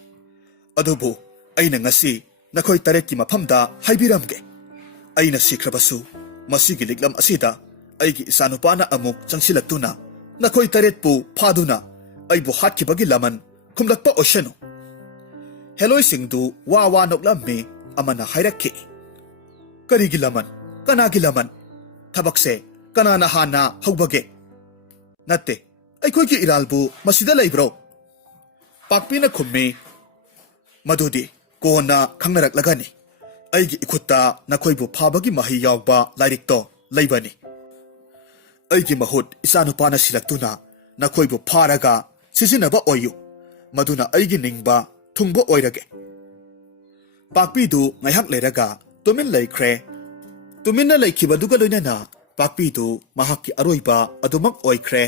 ꯑꯗꯨꯕꯨ ꯑꯩꯅ ꯉꯁꯤ ꯅꯈꯣꯏ ꯇꯔꯦꯠꯀꯤ ꯃꯐꯝꯗ ꯍꯥꯏꯕꯤꯔꯝꯒꯦ ꯑꯩꯅ ꯁꯤꯈ꯭ꯔꯕꯁꯨ ꯃꯁꯤꯒꯤ ꯂꯤꯛꯂꯝ ꯑꯁꯤꯗ ꯑꯩꯒꯤ ꯏꯆꯥꯅꯨꯄꯥꯅ ꯑꯃꯨꯛ ꯆꯪꯁꯤꯜꯂꯛꯇꯨꯅ ꯅꯈꯣꯏ ꯇꯔꯦꯠꯄꯨ ꯐꯥꯗꯨꯅ ꯑꯩꯕꯨ ꯍꯥꯠꯈꯤꯕꯒꯤ ꯂꯃꯟ ꯈꯨꯝꯂꯛꯄ ꯑꯣꯏꯁꯅꯨ ꯍꯦꯂꯣꯏꯁꯤꯡꯗꯨ ꯋꯥ ꯋꯥ ꯅꯣꯛꯂꯝꯃꯤ ꯑꯃꯅ ꯍꯥꯏꯔꯛꯈꯤ ꯀꯔꯤꯒꯤ ꯂꯃꯟ ꯀꯅꯥꯒꯤ ꯂꯃꯟ ꯊꯕꯛꯁꯦ ꯀꯅꯥꯅ ꯍꯥꯟꯅ ꯍꯧꯕꯒꯦ ꯅꯠꯇꯦ ꯑꯩꯈꯣꯏꯒꯤ ꯏꯔꯥꯜꯕꯨ ꯃꯁꯤꯗ ꯂꯩꯕ꯭ꯔꯣ ꯄꯥꯛꯄꯤꯅ ꯈꯨꯝꯃꯤ ꯃꯗꯨꯗꯤ ꯀꯣꯟꯅ ꯈꯪꯅꯔꯛꯂꯒꯅꯤ ꯑꯩꯒꯤ ꯏꯈꯨꯠꯇ ꯅꯈꯣꯏꯕꯨ ꯐꯥꯕꯒꯤ ꯃꯍꯩ ꯌꯥꯎꯕ ꯂꯥꯏꯔꯤꯛꯇꯣ ꯂꯩꯕꯅꯤ ꯑꯩꯒꯤ ꯃꯍꯨꯠ ꯏꯆꯥꯅꯨꯄꯥꯅ ꯁꯤꯜꯂꯛꯇꯨꯅ ꯅꯈꯣꯏꯕꯨ ꯐꯥꯔꯒ ꯁꯤꯖꯤꯟꯅꯕ ꯑꯣꯏꯌꯨ ꯃꯗꯨꯅ ꯑꯩꯒꯤ ꯅꯤꯡꯕ ꯊꯨꯡꯕ ꯑꯣꯏꯔꯒꯦ ꯄꯥꯛꯄꯤꯗꯨ ꯉꯥꯏꯍꯥꯛ ꯂꯩꯔꯒ ꯇꯨꯃꯤꯟ ꯂꯩꯈ꯭ꯔꯦ ꯇꯨꯃꯤꯟꯅ ꯂꯩꯈꯤꯕꯗꯨꯒ ꯂꯣꯏꯅꯅ ꯄꯥꯛꯄꯤꯗꯨ ꯃꯍꯥꯛꯀꯤ ꯑꯔꯣꯏꯕ ꯑꯗꯨꯃꯛ ꯑꯣꯏꯈ꯭ꯔꯦ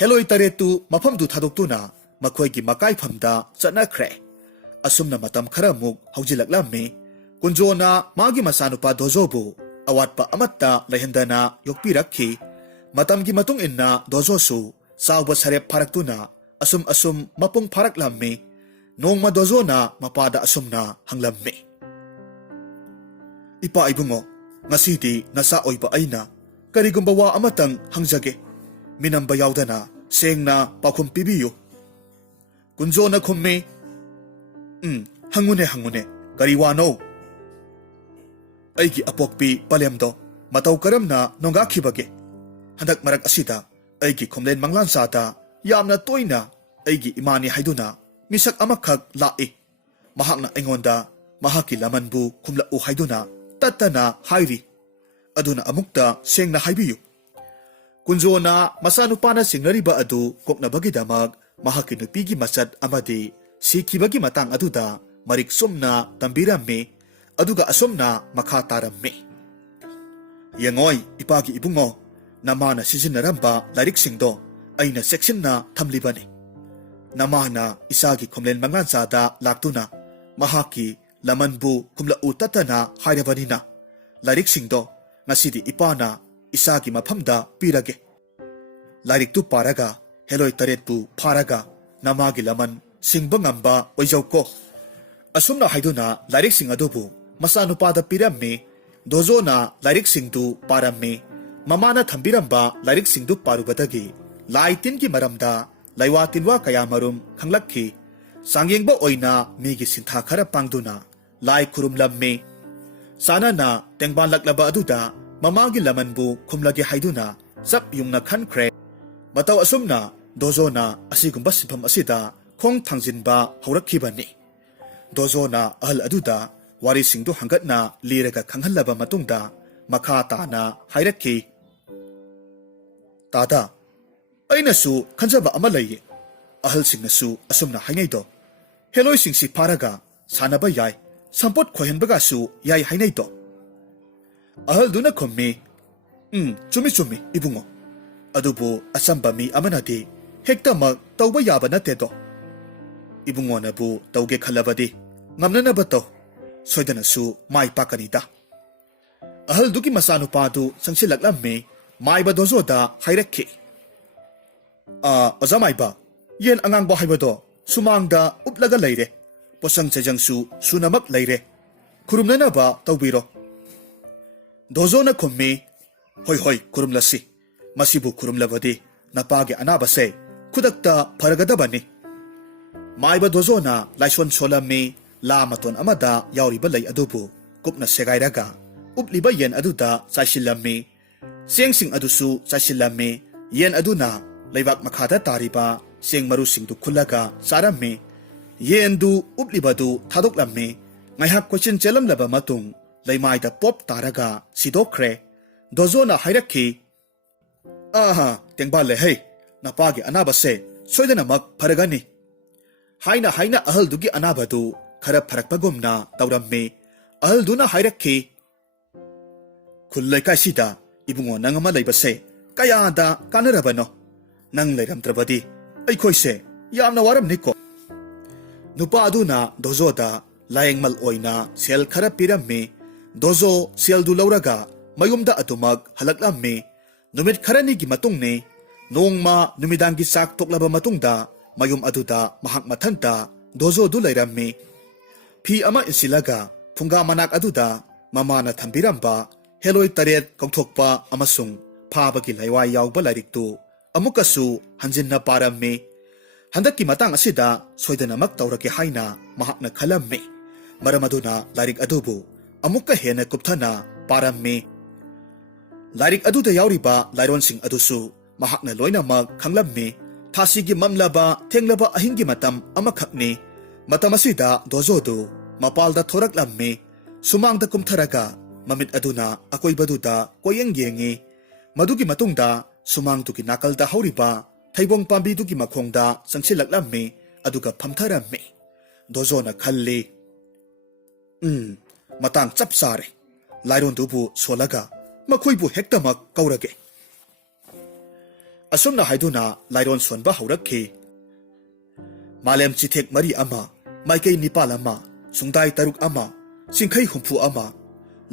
ꯍꯦꯂꯣꯏ ꯇꯔꯦꯠꯇꯨ ꯃꯐꯝꯗꯨ ꯊꯥꯗꯣꯛꯇꯨꯅ ꯃꯈꯣꯏꯒꯤ ꯃꯀꯥꯏꯐꯝꯗ ꯆꯠꯅꯈ꯭ꯔꯦ ꯑꯁꯨꯝꯅ ꯃꯇꯝ ꯈꯔꯃꯨꯛ ꯍꯧꯖꯤꯜꯂꯛꯂꯝꯃꯤ ꯀꯨꯟꯖꯣꯅ ꯃꯥꯒꯤ ꯃꯆꯥꯅꯨꯄꯥ ꯗꯣꯖꯣꯕꯨ ꯑꯋꯥꯠꯄ ꯑꯃꯠꯇ ꯂꯩꯍꯟꯗꯅ ꯌꯣꯛꯄꯤꯔꯛꯈꯤ ꯃꯇꯝꯒꯤ ꯃꯇꯨꯡ ꯏꯟꯅ ꯗꯣꯖꯣꯁꯨ ꯆꯥꯎꯕ ꯁꯔꯦꯞ ꯐꯥꯔꯛꯇꯨꯅ ꯑꯁꯨꯝ ꯃꯄꯨꯡ ꯐꯥꯔꯛꯂꯝꯃꯤ ꯅꯣꯡꯃ ꯗꯣꯖꯣꯅ ꯃꯄꯥꯗ ꯑꯁꯨꯝꯅ ꯍꯪꯂꯝꯃꯤ ꯏꯄꯥ ꯏꯕꯨꯡꯉꯣ ꯉꯁꯤꯗꯤ ꯅꯆꯥ ꯑꯣꯏꯕ ꯑꯩꯅ ꯀꯔꯤꯒꯨꯝꯕ ꯋꯥ ꯑꯃꯇꯪ ꯍꯪꯖꯒꯦ ꯃꯤꯅꯝꯕ ꯌꯥꯎꯗꯅ ꯁꯦꯡꯅ ꯄꯥꯎꯈꯨꯝ ꯄꯤꯕꯤꯌꯨ ꯀꯨꯟꯖꯣꯅ ꯈꯨꯝꯃꯤ ꯍꯪꯉꯨꯅꯦ ꯀꯔꯤ ꯋꯥꯅꯣ ꯑꯩꯒꯤ ꯑꯄꯣꯛꯄꯤ ꯄꯂꯦꯝꯗꯣ ꯃꯇꯧ ꯀꯔꯝꯅ ꯅꯣꯡꯒꯥꯈꯤꯕꯒꯦ ꯍꯟꯗꯛ ꯃꯔꯛ ꯑꯁꯤꯗ ꯑꯩꯒꯤ ꯈꯣꯝꯂꯦꯟ ꯃꯪꯂꯥꯟꯆꯥꯗ ꯌꯥꯝꯅ ꯇꯣꯏꯅ ꯑꯩꯒꯤ ꯏꯃꯥꯅꯤ ꯍꯥꯏꯗꯨꯅ ꯃꯤꯁꯛ ꯑꯃꯈꯛ ꯂꯥꯛꯏ ꯃꯍꯥꯛꯅ ꯑꯩꯉꯣꯟꯗ ꯃꯍꯥꯛꯀꯤ ꯂꯃꯟꯕꯨ ꯈꯨꯝꯂꯛꯎ ꯍꯥꯏꯗꯨꯅ ꯇꯠꯇꯅ ꯍꯥꯏꯔꯤ ꯑꯗꯨꯅ ꯑꯃꯨꯛꯇ ꯁꯦꯡꯅ ꯍꯥꯏꯕꯤꯌꯨ ꯀꯨꯟꯖꯣꯅ ꯃꯆꯥꯅꯨꯄꯥꯅ ꯆꯤꯡꯅꯔꯤꯕ ꯑꯗꯨ ꯀꯣꯛꯅꯕꯒꯤꯗꯃꯛ ꯃꯍꯥꯛꯀꯤ ꯅꯨꯄꯤꯒꯤ ꯃꯆꯠ ꯑꯃꯗꯤ ꯁꯤꯈꯤꯕꯒꯤ ꯃꯇꯥꯡ ꯑꯗꯨꯗ ꯃꯔꯤꯛ ꯆꯨꯝꯅ ꯇꯝꯕꯤꯔꯝꯃꯤ ꯑꯗꯨꯒ ꯑꯁꯨꯝꯅ ꯃꯈꯥ ꯇꯥꯔꯝꯃꯤ ꯌꯦꯡꯉꯣꯏ ꯏꯄꯥꯒꯤ ꯏꯕꯨꯡꯉꯣ ꯅꯃꯥꯅ ꯁꯤꯖꯤꯟꯅꯔꯝꯕ ꯂꯥꯏꯔꯤꯛꯁꯤꯡꯗꯣ ꯑꯩꯅ ꯆꯦꯛꯁꯤꯟꯅ ꯊꯝꯂꯤꯕꯅꯤ ꯅꯃꯥꯅ ꯏꯆꯥꯒꯤ ꯈꯣꯝꯂꯦꯟ ꯃꯪꯂꯥꯟꯆꯥꯗ ꯂꯥꯛꯇꯨꯅ ꯃꯍꯥꯛꯀꯤ ꯂꯃꯟꯕꯨ ꯈꯨꯝꯂꯛꯎ ꯇꯠꯇꯅ ꯍꯥꯏꯔꯕꯅꯤꯅ ꯂꯥꯏꯔꯤꯛꯁꯤꯡꯗꯣ ꯉꯁꯤꯗꯤ ꯏꯄꯥꯅ ꯏꯆꯥꯒꯤ ꯃꯐꯝꯗ ꯄꯤꯔꯒꯦ ꯂꯥꯏꯔꯤꯛꯇꯨ ꯄꯥꯔꯒ ꯍꯦꯂꯣꯏ ꯇꯔꯦꯠꯄꯨ ꯐꯥꯔꯒ ꯅꯃꯥꯒꯤ ꯂꯃꯟ ꯁꯤꯡꯕ ꯉꯝꯕ ꯑꯣꯏꯖꯧꯀꯣ ꯑꯁꯨꯝꯅ ꯍꯥꯏꯗꯨꯅ ꯂꯥꯏꯔꯤꯛꯁꯤꯡ ꯑꯗꯨꯕꯨ ꯃꯆꯥꯅꯨꯄꯥꯗ ꯄꯤꯔꯝꯃꯤ ꯗꯣꯖꯣꯅ ꯂꯥꯏꯔꯤꯛꯁꯤꯡꯗꯨ ꯄꯥꯔꯝꯃꯤ ꯃꯃꯥꯅ ꯊꯝꯕꯤꯔꯝꯕ ꯂꯥꯏꯔꯤꯛꯁꯤꯡꯗꯨ ꯄꯥꯔꯨꯕꯗꯒꯤ ꯂꯥꯏ ꯇꯤꯟꯒꯤ ꯃꯔꯝꯗ ꯂꯩꯋꯥ ꯇꯤꯟꯋꯥ ꯀꯌꯥꯃꯔꯨꯝ ꯈꯪꯂꯛꯈꯤ ꯆꯥꯡꯌꯦꯡꯕ ꯑꯣꯏꯅ ꯃꯤꯒꯤ ꯁꯤꯟꯊꯥ ꯈꯔ ꯄꯥꯡꯗꯨꯅ ꯂꯥꯏ ꯈꯨꯔꯨꯝꯂꯝꯃꯤ ꯆꯥꯅꯅ ꯇꯦꯡꯕꯥꯟꯂꯛꯂꯕ ꯑꯗꯨꯗ ꯃꯃꯥꯒꯤ ꯂꯃꯟꯕꯨ ꯈꯨꯝꯂꯒꯦ ꯍꯥꯏꯗꯨꯅ ꯆꯞ ꯌꯨꯡꯅ ꯈꯟꯈ꯭ꯔꯦ ꯃꯇꯧ ꯑꯁꯨꯝꯅ ꯗꯣꯖꯣꯅ ꯑꯁꯤꯒꯨꯝꯕ ꯁꯤꯟꯐꯝ ꯑꯁꯤꯗ ꯈꯣꯡ ꯊꯥꯡꯖꯤꯟꯕ ꯍꯧꯔꯛꯈꯤꯕꯅꯤ ꯗꯣꯖꯣꯅ ꯑꯍꯜ ꯑꯗꯨꯗ ꯋꯥꯔꯤꯁꯤꯡꯗꯨ ꯍꯪꯒꯠꯅ ꯂꯤꯔꯒ ꯈꯪꯍꯜꯂꯕ ꯃꯇꯨꯡꯗ ꯃꯈꯥ ꯇꯥꯅ ꯍꯥꯏꯔꯛꯈꯤ ꯇꯥꯗ ꯑꯩꯅꯁꯨ ꯈꯟꯖꯕ ꯑꯃ ꯂꯩꯌꯦ ꯑꯍꯜꯁꯤꯡꯅꯁꯨ ꯑꯁꯨꯝꯅ ꯍꯥꯏꯅꯩꯗꯣ ꯍꯦꯂꯣꯏꯁꯤꯡꯁꯤ ꯐꯥꯔꯒ ꯁꯥꯟꯅꯕ ꯌꯥꯏ ꯁꯝꯄꯣꯠ ꯈꯣꯏꯍꯟꯕꯒꯁꯨ ꯌꯥꯏ ꯍꯥꯏꯅꯩꯗꯣ ꯑꯍꯜꯗꯨꯅ ꯈꯨꯝꯃꯤ ꯆꯨꯝꯃꯤ ꯏꯕꯨꯡꯉꯣ ꯑꯗꯨꯕꯨ ꯑꯆꯝꯕ ꯃꯤ ꯑꯃꯅꯗꯤ ꯍꯦꯛꯇꯃꯛ ꯇꯧꯕ ꯌꯥꯕ ꯅꯠꯇꯦꯗꯣ ꯏꯕꯨꯡꯉꯣꯅꯕꯨ ꯇꯧꯒꯦ ꯈꯜꯂꯕꯗꯤ ꯉꯝꯅꯅꯕ ꯇꯧ ꯁꯣꯏꯗꯅꯁꯨ ꯃꯥꯏ ꯄꯥꯛꯀꯅꯤꯗ ꯑꯍꯜꯗꯨꯒꯤ ꯃꯆꯥꯅꯨꯄꯥꯗꯨ ꯆꯪꯁꯤꯜꯂꯛꯂꯝꯃꯤ ꯃꯥꯏꯕ ꯗꯣꯖꯣꯗ ꯍꯥꯏꯔꯛꯈꯤ ꯑꯣꯖꯥ ꯃꯥꯏꯕ ꯌꯦꯟ ꯑꯉꯥꯡꯕ ꯍꯥꯏꯕꯗꯣ ꯁꯨꯃꯥꯡꯗ ꯎꯞꯂꯒ ꯂꯩꯔꯦ ꯄꯣꯠꯆꯪ ꯆꯩꯖꯪꯁꯨ ꯁꯨꯅꯃꯛ ꯂꯩꯔꯦ ꯈꯨꯔꯨꯝꯅꯅꯕ ꯇꯧꯕꯤꯔꯣ ꯗꯣꯖꯣꯅ ꯈꯨꯝꯃꯤ ꯍꯣꯏ ꯈꯨꯔꯨꯝꯂꯁꯤ ꯃꯁꯤꯕꯨ ꯈꯨꯔꯨꯝꯂꯕꯗꯤ ꯅꯄꯥꯒꯤ ꯑꯅꯥꯕꯁꯦ ꯈꯨꯗꯛꯇ ꯐꯔꯒꯗꯕꯅꯤ ꯃꯥꯏꯕ ꯗꯣꯖꯣꯅ ꯂꯥꯏꯁꯣꯟ ꯁꯣꯜꯂꯝꯃꯤ ꯂꯥ ꯃꯇꯣꯟ ꯑꯃꯗ ꯌꯥꯎꯔꯤꯕ ꯂꯩ ꯑꯗꯨꯕꯨ ꯀꯨꯞꯅ ꯁꯦꯒꯥꯏꯔꯒ ꯎꯞꯂꯤꯕ ꯌꯦꯟ ꯑꯗꯨꯗ ꯆꯥꯏꯁꯤꯜꯂꯝꯃꯤ ꯆꯦꯡꯁꯤꯡ ꯑꯗꯨꯁꯨ ꯆꯥꯏꯁꯤꯜꯂꯝꯃꯤ ꯌꯦꯟ ꯑꯗꯨꯅ ꯂꯩꯕꯥꯛ ꯃꯈꯥꯗ ꯇꯥꯔꯤꯕ ꯆꯦꯡ ꯃꯔꯨꯁꯤꯡꯗꯨ ꯈꯨꯜꯂꯒ ꯆꯥꯔꯝꯃꯤ ꯌꯦꯟꯗꯨ ꯎꯞꯂꯤꯕꯗꯨ ꯊꯥꯗꯣꯛꯂꯝꯃꯤ ꯉꯥꯏꯍꯥꯛ ꯀꯣꯏꯆꯦꯟ ꯆꯦꯜꯂꯝꯂꯕ ꯃꯇꯨꯡ ꯂꯩꯃꯥꯏꯗ ꯄꯣꯞ ꯇꯥꯔꯒ ꯁꯤꯗꯣꯛꯈ꯭ꯔꯦ ꯗꯣꯖꯣꯅ ꯍꯥꯏꯔꯛꯈꯤ ꯇꯦꯡꯕꯥꯜꯂꯦ ꯍꯩ ꯅꯄꯥꯒꯤ ꯑꯅꯥꯕꯁꯦ ꯁꯣꯏꯗꯅꯃꯛ ꯐꯔꯒꯅꯤ ꯍꯥꯏꯅ ꯑꯍꯜꯗꯨꯒꯤ ꯑꯅꯥꯕꯗꯨ ꯈꯔ ꯐꯔꯛꯄꯒꯨꯝꯅ ꯇꯧꯔꯝꯃꯤ ꯑꯍꯜꯗꯨꯅ ꯍꯥꯏꯔꯛꯈꯤ ꯈꯨꯜ ꯂꯩꯀꯥꯏꯁꯤꯗ ꯏꯕꯨꯡꯉꯣ ꯅꯪ ꯑꯃ ꯂꯩꯕꯁꯦ ꯀꯌꯥꯗ ꯀꯥꯟꯅꯔꯕꯅꯣ ꯅꯪ ꯂꯩꯔꯝꯗ꯭ꯔꯕꯗꯤ ꯑꯩꯈꯣꯏꯁꯦ ꯌꯥꯝꯅ ꯋꯥꯔꯝꯅꯤꯀꯣ ꯅꯨꯄꯥ ꯑꯗꯨꯅ ꯗꯣꯖꯣꯗ ꯂꯥꯌꯦꯡꯃꯜ ꯑꯣꯏꯅ ꯁꯦꯜ ꯈꯔ ꯄꯤꯔꯝꯃꯤ ꯗꯣꯖꯣ ꯁꯦꯜꯗꯨ ꯂꯧꯔꯒ ꯃꯌꯨꯝꯗ ꯑꯗꯨꯃꯛ ꯍꯜꯂꯛꯂꯝꯃꯤ ꯅꯨꯃꯤꯠ ꯈꯔꯅꯤꯒꯤ ꯃꯇꯨꯡꯅꯤ ꯅꯣꯡꯃ ꯅꯨꯃꯤꯗꯥꯡꯒꯤ ꯆꯥꯛ ꯇꯣꯛꯂꯕ ꯃꯇꯨꯡꯗ ꯃꯌꯨꯝ ꯑꯗꯨꯗ ꯃꯍꯥꯛ ꯃꯊꯟꯇ ꯗꯣꯖꯣꯗꯨ ꯂꯩꯔꯝꯃꯤ ꯐꯤ ꯑꯃ ꯏꯟꯁꯤꯜꯂꯒ ꯐꯨꯡꯒꯥ ꯃꯅꯥꯛ ꯑꯗꯨꯗ ꯃꯃꯥꯅ ꯊꯝꯕꯤꯔꯝꯕ ꯍꯦꯂꯣꯏ ꯇꯔꯦꯠ ꯀꯧꯊꯣꯛꯄ ꯑꯃꯁꯨꯡ ꯐꯥꯕꯒꯤ ꯂꯩꯋꯥꯏ ꯌꯥꯎꯕ ꯂꯥꯏꯔꯤꯛꯇꯨ ꯑꯃꯨꯛꯀꯁꯨ ꯍꯟꯖꯤꯟꯅ ꯄꯥꯔꯝꯃꯤ꯫ ꯍꯟꯗꯛꯀꯤ ꯃꯇꯥꯡ ꯑꯁꯤꯗ ꯁꯣꯏꯗꯅꯃꯛ ꯇꯧꯔꯒꯦ ꯍꯥꯏꯅ ꯃꯍꯥꯛꯅ ꯈꯜꯂꯝꯃꯤ꯫ ꯃꯔꯝ ꯑꯗꯨꯅ ꯂꯥꯏꯔꯤꯛ ꯑꯗꯨꯕꯨ ꯑꯃꯨꯛꯀ ꯍꯦꯟꯅ ꯀꯨꯞꯊꯅ ꯄꯥꯔꯝꯃꯤ꯫ ꯂꯥꯏꯔꯤꯛ ꯑꯗꯨꯗ ꯌꯥꯎꯔꯤꯕ ꯂꯥꯏꯔꯣꯟꯁꯤꯡ ꯑꯗꯨꯁꯨ ꯃꯍꯥꯛꯅ ꯂꯣꯏꯅꯃꯛ ꯈꯪꯂꯝꯃꯤ꯫ ꯊꯥꯁꯤꯒꯤ ꯃꯝꯂꯕ ꯊꯦꯡꯂꯕ ꯑꯍꯤꯡꯒꯤ ꯃꯇꯝ ꯑꯃꯈꯛꯅꯤ꯫ ꯃꯇꯝ ꯑꯁꯤꯗ ꯗꯣꯖꯣꯗꯨ ꯃꯄꯥꯜꯗ ꯊꯣꯔꯛꯂꯝꯃꯤ꯫ ꯁꯨꯃꯥꯡꯗ ꯀꯨꯝꯊꯔꯒ ꯃꯃꯤꯠ ꯑꯗꯨꯅ ꯑꯀꯣꯏꯕꯗꯨꯗ ꯀꯣꯌꯦꯡ ꯌꯦꯡꯉꯤ꯫ ꯃꯗꯨꯒꯤ ꯃꯇꯨꯡꯗ ꯁꯨꯃꯥꯡꯗꯨꯒꯤ ꯅꯥꯀꯜꯗ ꯍꯧꯔꯤꯕ ꯊꯩꯕꯣꯡ ꯄꯥꯝꯕꯤꯗꯨꯒꯤ ꯃꯈꯣꯡꯗ ꯆꯪꯁꯤꯜꯂꯛꯂꯝꯃꯤ ꯑꯗꯨꯒ ꯐꯝꯊꯔꯝꯃꯤ꯫ ꯗꯣꯖꯣꯅ ꯈꯜꯂꯤ, ꯃꯇꯥꯡ ꯆꯞ ꯆꯥꯔꯦ꯫ ꯂꯥꯏꯔꯣꯟꯗꯨꯕꯨ ꯁꯣꯜꯂꯒ ꯃꯈꯣꯏꯕꯨ ꯍꯦꯛꯇꯃꯛ ꯀꯧꯔꯒꯦ꯫ ꯑꯁꯨꯝꯅ ꯍꯥꯏꯗꯨꯅ ꯂꯥꯏꯔꯣꯟ ꯁꯣꯟꯕ ꯍꯧꯔꯛꯈꯤ꯫ ꯃꯥꯂꯦꯝ ꯆꯤꯊꯦꯛ 4 ꯃꯥꯏꯀꯩ 9 ꯁꯨꯡꯗꯥꯏ 6 ꯆꯤꯡꯈꯩ 60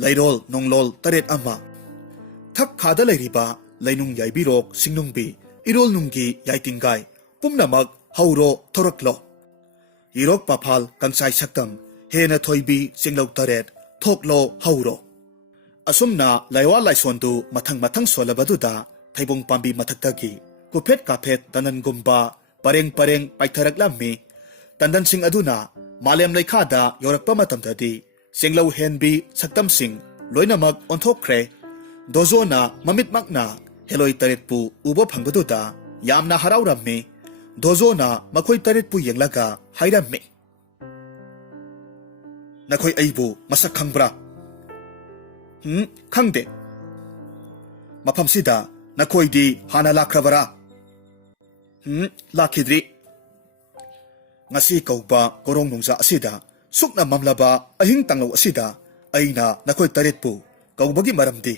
ꯂꯩꯔꯣꯜ ꯅꯣꯡꯂꯣꯜ 7 ꯊꯛ ꯈꯥꯗ ꯂꯩꯔꯤꯕ ꯂꯩꯅꯨꯡ ꯌꯥꯏꯕꯤꯔꯣꯛ ꯁꯤꯡꯅꯨꯡꯕꯤ ꯏꯔꯣꯜ ꯅꯨꯡꯒꯤ ꯌꯥꯏꯇꯤꯡꯒꯥꯏ ꯄꯨꯝꯅꯃꯛ ꯍꯧꯔꯣ ꯊꯣꯔꯛꯂꯣ꯫ ꯏꯔꯣꯛ ꯄꯥꯐꯥꯜ ꯀꯪꯆꯥꯏ ꯁꯛꯇꯝ ꯍꯦꯟꯅ ꯊꯣꯏꯕꯤ ꯆꯤꯡꯂꯧ 7 ꯊꯣꯛꯂꯣ ꯍꯧꯔꯣ꯫ ꯑꯁꯨꯝꯅ ꯂꯥꯏꯋꯥ ꯂꯥꯏꯁꯣꯟꯗꯨ ꯃꯊꯪ ꯃꯊꯪ ꯁꯣꯜꯂꯕꯗꯨꯗ ꯊꯩꯕꯣꯡ ꯄꯥꯝꯕꯤ ꯃꯊꯛꯇꯒꯤ ꯀꯨꯐꯦꯠ ꯀꯥꯐꯦꯠ ꯇꯟꯗꯟꯒꯨꯝꯕ ꯄꯔꯦꯡ ꯄꯔꯦꯡ ꯄꯥꯏꯊꯔꯛꯂꯝꯃꯤ꯫ ꯇꯟꯗꯟꯁꯤꯡ ꯑꯗꯨꯅ ꯃꯥꯂꯦꯝ ꯂꯩꯈꯥꯗ ꯌꯧꯔꯛꯄ ꯃꯇꯝꯗꯗꯤ ꯆꯤꯡꯂꯧ ꯍꯦꯟꯕꯤ ꯁꯛꯇꯝꯁꯤꯡ ꯂꯣꯏꯅꯃꯛ ꯑꯣꯟꯊꯣꯛꯈ꯭ꯔꯦ꯫ ꯗꯣꯖꯣꯅ ꯃꯃꯤꯠꯃꯛꯅ ꯍꯦꯂꯣꯏ 8ꯄꯨ ꯎꯕ ꯐꯪꯕꯗꯨꯗ ꯌꯥꯝꯅ ꯍꯔꯥꯎꯔꯝꯃꯤ꯫ ꯗꯣꯖꯣꯅ ꯃꯈꯣꯏ 8ꯄꯨ ꯌꯦꯡꯂꯒ ꯍꯥꯏꯔꯝꯃꯤ, ꯅꯈꯣꯏ ꯑꯩꯕꯨ ꯃꯁꯛ ꯈꯪꯕ꯭ꯔꯥ? ꯈꯪꯗꯦ꯫ ꯃꯐꯝꯁꯤꯗ ꯅꯈꯣꯏꯗꯤ ꯍꯥꯟꯅ ꯂꯥꯛꯈ꯭ꯔꯕꯔꯥ? ꯂꯥꯛꯈꯤꯗ꯭ꯔꯤ꯫ ꯉꯁꯤ ꯀꯧꯕ ꯀꯣꯔꯣꯡ ꯅꯨꯡꯖꯥ ꯑꯁꯤꯗ ꯁꯨꯛꯅ ꯃꯝꯂꯕ ꯑꯍꯤꯡ ꯇꯥꯡꯂꯧ ꯑꯁꯤꯗ ꯑꯩꯅ ꯅꯈꯣꯏ 8ꯄꯨ ꯀꯧꯕꯒꯤ ꯃꯔꯝꯗꯤ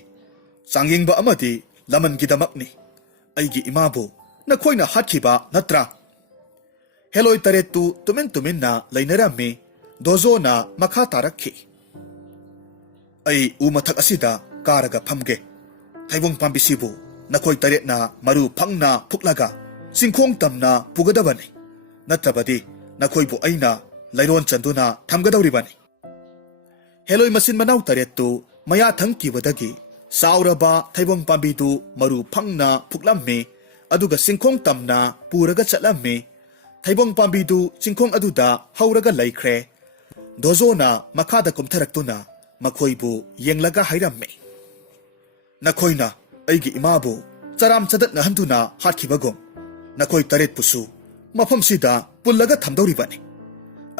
ꯆꯥꯡꯌꯦꯡꯕ ꯑꯃꯗꯤ ꯂꯃꯟꯒꯤꯗꯃꯛꯅꯤ꯫ ꯑꯩꯒꯤ ꯏꯃꯥꯕꯨ ꯅꯈꯣꯏꯅ ꯍꯥꯠꯈꯤꯕ ꯅꯠꯇ꯭ꯔꯥ? ꯍꯦꯂꯣꯏ 8ꯇꯨ ꯇꯨꯃꯤꯟ ꯇꯨꯃꯤꯟꯅ ꯂꯩꯅꯔꯝꯃꯤ꯫ ꯗꯣꯖꯣꯅ ꯃꯈꯥ ꯇꯥꯔꯛꯈꯤ, ꯑꯩ ꯎ ꯃꯊꯛ ꯑꯁꯤꯗ ꯀꯥꯔꯒ ꯐꯝꯒꯦ꯫ ꯊꯩꯕꯣꯡ ꯄꯥꯝꯕꯤꯁꯤꯕꯨ ꯅꯈꯣꯏ 8ꯅ ꯃꯔꯨ ꯐꯪꯅ ꯐꯨꯛꯂꯒ ꯆꯤꯡꯈꯣꯡ ꯇꯝꯅ ꯄꯨꯒꯗꯕꯅꯤ꯫ ꯅꯠꯇ꯭ꯔꯕꯗꯤ ꯅꯈꯣꯏꯕꯨ ꯑꯩꯅ ꯂꯩꯔꯣꯟ ꯆꯟꯗꯨꯅ ꯊꯝꯒꯗꯧꯔꯤꯕꯅꯤ꯫ ꯍꯦꯂꯣꯏ ꯃꯆꯤꯟ ꯃꯅꯥꯎ 8ꯇꯨ ꯃꯌꯥꯊꯪ ꯀꯤꯕꯗꯒꯤ ꯆꯥꯎꯔꯕ ꯊꯩꯕꯣꯡ ꯄꯥꯝꯕꯤꯗꯨ ꯃꯔꯨ ꯐꯪꯅ ꯐꯨꯛꯂꯝꯃꯤ ꯑꯗꯨꯒ ꯆꯤꯡꯈꯣꯡ ꯇꯝꯅ ꯄꯨꯔꯒ ꯆꯠꯂꯝꯃꯤ꯫ ꯊꯩꯕꯣꯡ ꯄꯥꯝꯕꯤꯗꯨ ꯆꯤꯡꯈꯣꯡ ꯑꯗꯨꯗ ꯍꯧꯔꯒ ꯂꯩꯈ꯭ꯔꯦ꯫ ꯗꯣꯖꯣꯅ ꯃꯈꯥꯗ ꯀꯨꯝꯊꯔꯛꯇꯨꯅ ꯃꯈꯣꯏꯕꯨ ꯌꯦꯡꯂꯒ ꯍꯥꯏꯔꯝꯃꯤ, ꯅꯈꯣꯏꯅ ꯑꯩꯒꯤ ꯏꯃꯥꯕꯨ ꯆꯔꯥꯝ ꯆꯗꯠꯅꯍꯟꯗꯨꯅ ꯍꯥꯠꯈꯤꯕꯒꯨꯝ ꯅꯈꯣꯏ 8ꯄꯨꯁꯨ ꯃꯐꯝꯁꯤꯗ ꯄꯨꯜꯂꯒ ꯊꯝꯗꯧꯔꯤꯕꯅꯤ꯫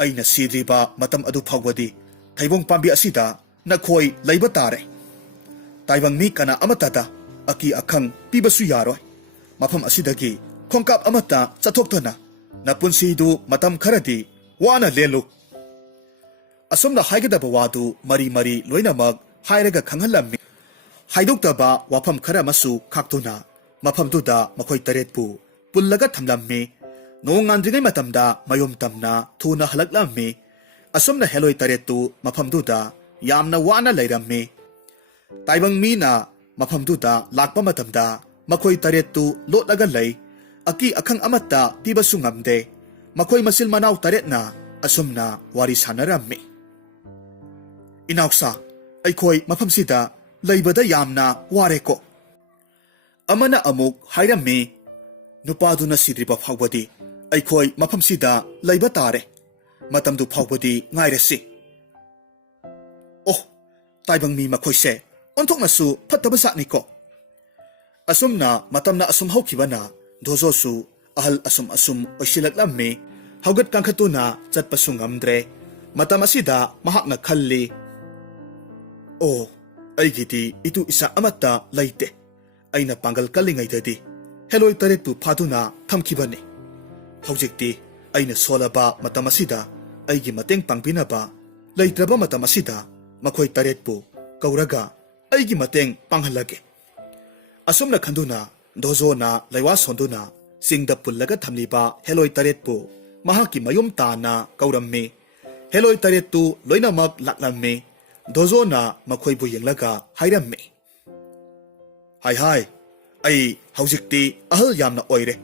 ꯑꯩꯅ ꯁꯤꯗ꯭ꯔꯤꯕ ꯃꯇꯝ ꯑꯗꯨ ꯐꯥꯎꯕꯗꯤ ꯊꯩꯕꯣꯡ ꯄꯥꯝꯕꯤ ꯑꯁꯤꯗ ꯅꯈꯣꯏ ꯂꯩꯕ ꯇꯥꯔꯦ꯫ ꯇꯥꯏꯕꯪ ꯃꯤ ꯀꯅꯥ ꯑꯃꯠꯇꯗ ꯑꯀꯤ ꯑꯈꯪ ꯄꯤꯕꯁꯨ ꯌꯥꯔꯣꯏ꯫ ꯃꯐꯝ ꯑꯁꯤꯗꯒꯤ ꯈꯣꯡꯀꯥꯞ ꯑꯃꯠꯇ ꯆꯠꯊꯣꯛꯇꯨꯅ ꯅꯄꯨꯟꯁꯤꯗꯨ ꯃꯇꯝ ꯈꯔꯗꯤ ꯋꯥꯅ ꯂꯦꯜꯂꯨ꯫ ꯑꯁꯨꯝꯅ ꯍꯥꯏꯒꯗꯕ ꯋꯥꯗꯨ ꯃꯔꯤ ꯃꯔꯤ ꯂꯣꯏꯅꯃꯛ ꯍꯥꯏꯔꯒ ꯈꯪꯍꯜꯂꯝꯃꯤ꯫ ꯍꯥꯏꯗꯣꯛꯇꯕ ꯋꯥꯐꯝ ꯈꯔ ꯑꯃꯁꯨ ꯈꯥꯛꯇꯨꯅ ꯃꯐꯝꯗꯨꯗ ꯃꯈꯣꯏ 8ꯄꯨ ꯄꯨꯜꯂꯒ ꯊꯝꯂꯝꯃꯤ꯫ ꯅꯣꯡ ꯉꯥꯟꯗ꯭ꯔꯤꯉꯩ ꯃꯇꯝꯗ ꯃꯌꯨꯝ ꯇꯝꯅ ꯊꯨꯅ ꯍꯜꯂꯛꯂꯝꯃꯤ꯫ ꯑꯁꯨꯝꯅ ꯍꯦꯂꯣꯏ 8ꯇꯨ ꯃꯐꯝꯗꯨꯗ ꯌꯥꯝꯅ ꯋꯥꯅ ꯂꯩꯔꯝꯃꯤ꯫ ꯇꯥꯏꯕꯪ ꯃꯤꯅ ꯃꯐꯝꯗꯨꯗ ꯂꯥꯛꯄ ꯃꯇꯝꯗ ꯃꯈꯣꯏ 8ꯇꯨ ꯂꯣꯠꯂꯒ ꯂꯩ꯫ ꯑꯀꯤ ꯑꯈꯪ ꯑꯃꯠꯇ ꯄꯤꯕꯁꯨ ꯉꯝꯗꯦ꯫ ꯃꯈꯣꯏ ꯃꯆꯤꯟ ꯃꯅꯥꯎ 8ꯅ ꯑꯁꯨꯝꯅ ꯋꯥꯔꯤ ꯁꯥꯟꯅꯔꯝꯃꯤ꯫ ꯏꯅꯥꯎꯁꯥ, ꯑꯩꯈꯣꯏ ꯃꯐꯝꯁꯤꯗ ꯂꯩꯕꯗ ꯌꯥꯝꯅ ꯋꯥꯔꯦꯀꯣ꯫ ꯑꯃꯅ ꯑꯃꯨꯛ ꯍꯥꯏꯔꯝꯃꯤ, ꯅꯨꯄꯥꯗꯨꯅ ꯁꯤꯗ꯭ꯔꯤꯕ ꯐꯥꯎꯕꯗꯤ ꯑꯩꯈꯣꯏ ꯃꯐꯝꯁꯤꯗ ꯂꯩꯕ ꯇꯥꯔꯦ꯫ ꯃꯇꯝꯗꯨ ꯐꯥꯎꯕꯗꯤ ꯉꯥꯏꯔꯁꯤ꯫ ꯇꯥꯏꯕꯪ ꯃꯤ ꯃꯈꯣꯏꯁꯦ ꯑꯣꯟꯊꯣꯛꯅꯁꯨ ꯐꯠꯇꯕ ꯖꯥꯠꯅꯤꯀꯣ꯫ ꯑꯁꯨꯝꯅ ꯃꯇꯝꯅ ꯑꯁꯨꯝ ꯍꯧꯈꯤꯕꯅ ꯗꯣꯖꯣꯁꯨ ꯑꯍꯜ ꯑꯁꯨꯝ ꯑꯣꯏꯁꯤꯜꯂꯛꯂꯝꯃꯤ꯫ ꯍꯧꯒꯠ ꯀꯥꯡꯈꯠꯇꯨꯅ ꯆꯠꯄꯁꯨ ꯉꯝꯗ꯭ꯔꯦ꯫ ꯃꯇꯝ ꯑꯁꯤꯗ ꯃꯍꯥꯛꯅ ꯈꯜꯂꯤ, ꯑꯩꯒꯤꯗꯤ ꯏꯇꯨ ꯏꯆꯥ ꯑꯃꯠꯇ ꯂꯩꯇꯦ꯫ ꯑꯩꯅ ꯄꯥꯡꯒꯜ ꯀꯜꯂꯤꯉꯩꯗꯗꯤ ꯍꯦꯂꯣꯏ 8ꯄꯨ ꯐꯥꯗꯨꯅ ꯊꯝꯈꯤꯕꯅꯤ꯫ ꯍꯧꯖꯤꯛꯇꯤ ꯑꯩꯅ ꯁꯣꯜꯂꯕ ꯃꯇꯝ ꯑꯁꯤꯗ ꯑꯩꯒꯤ ꯃꯇꯦꯡ ꯄꯥꯡꯕꯤꯅꯕ ꯂꯩꯇ꯭ꯔꯕ ꯃꯇꯝ ꯑꯁꯤꯗ ꯃꯈꯣꯏ 8ꯄꯨ ꯀꯧꯔꯒ ꯑꯩꯒꯤ ꯃꯇꯦꯡ ꯄꯥꯡꯍꯜꯂꯒꯦ꯫ ꯑꯁꯨꯝꯅ ꯈꯟꯗꯨꯅ ꯗꯣꯖꯣꯅ ꯂꯩꯋꯥ ꯁꯣꯟꯗꯨꯅ ꯆꯤꯡꯗ ꯄꯨꯜꯂꯒ ꯊꯝꯂꯤꯕ ꯍꯦꯂꯣꯏ 8ꯄꯨ ꯃꯍꯥꯛꯀꯤ ꯃꯌꯨꯝ ꯇꯥꯟꯅ ꯀꯧꯔꯝꯃꯤ꯫ ꯍꯦꯂꯣꯏ 8ꯇꯨ ꯂꯣꯏꯅꯃꯛ ꯂꯥꯛꯂꯝꯃꯤ꯫ ꯗꯣꯖꯣꯅ ꯃꯈꯣꯏꯕꯨ ꯌꯦꯡꯂꯒ ꯍꯥꯏꯔꯝꯃꯤ, ꯍꯥꯏ, ꯑꯩ ꯍꯧꯖꯤꯛꯇꯤ ꯑꯍꯜ ꯌꯥꯝꯅ ꯑꯣꯏꯔꯦ,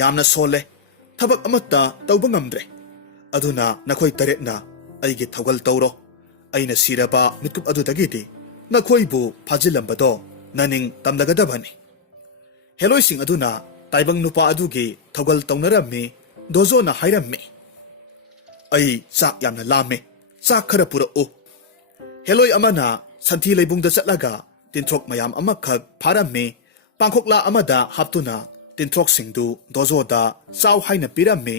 ꯌꯥꯝꯅ ꯁꯣꯜꯂꯦ, ꯊꯕꯛ ꯑꯃꯠꯇ ꯇꯧꯕ ꯉꯝꯗ꯭ꯔꯦ꯫ ꯑꯗꯨꯅ ꯅꯈꯣꯏ 8ꯅ ꯑꯩꯒꯤ ꯊꯧꯒꯜ ꯇꯧꯔꯣ ꯑꯩꯅ ꯁꯤꯔꯕ ꯃꯤꯠꯀꯨꯞ ꯑꯗꯨꯗꯒꯤꯗꯤ ꯅꯈꯣꯏꯕꯨ ꯐꯥꯖꯤꯜꯂꯝꯕꯗꯣ ꯅꯅꯤꯡ ꯇꯝꯂꯒꯗꯕꯅꯤ ꯍꯦꯂꯣꯏꯁꯤꯡ ꯑꯗꯨꯅ ꯇꯥꯏꯕꯪ ꯅꯨꯄꯥ ꯑꯗꯨꯒꯤ ꯊꯧꯒꯜ ꯇꯧꯅꯔꯝꯃꯤ ꯗꯣꯖꯣꯅ ꯍꯥꯏꯔꯝꯃꯤ ꯑꯩ ꯆꯥꯛ ꯌꯥꯝꯅ ꯂꯥꯝꯃꯦ ꯆꯥꯛ ꯈꯔ ꯄꯨꯔꯛꯎ ꯍꯦꯂꯣꯏ ꯑꯃꯅ ꯁꯟꯊꯤ ꯂꯩꯕꯨꯡꯗ ꯆꯠꯂꯒ ꯇꯤꯟꯊ꯭ꯔꯣꯛ ꯃꯌꯥꯝ ꯑꯃꯈꯛ ꯐꯥꯔꯝꯃꯤ ꯄꯥꯡꯈꯣꯛꯂꯥ ꯑꯃꯗ ꯍꯥꯞꯇꯨꯅ ꯇꯤꯟꯊ꯭ꯔꯣꯛꯁꯤꯡꯗꯨ ꯗꯣꯖꯣꯗ ꯆꯥꯎ ꯍꯥꯏꯅ ꯄꯤꯔꯝꯃꯤ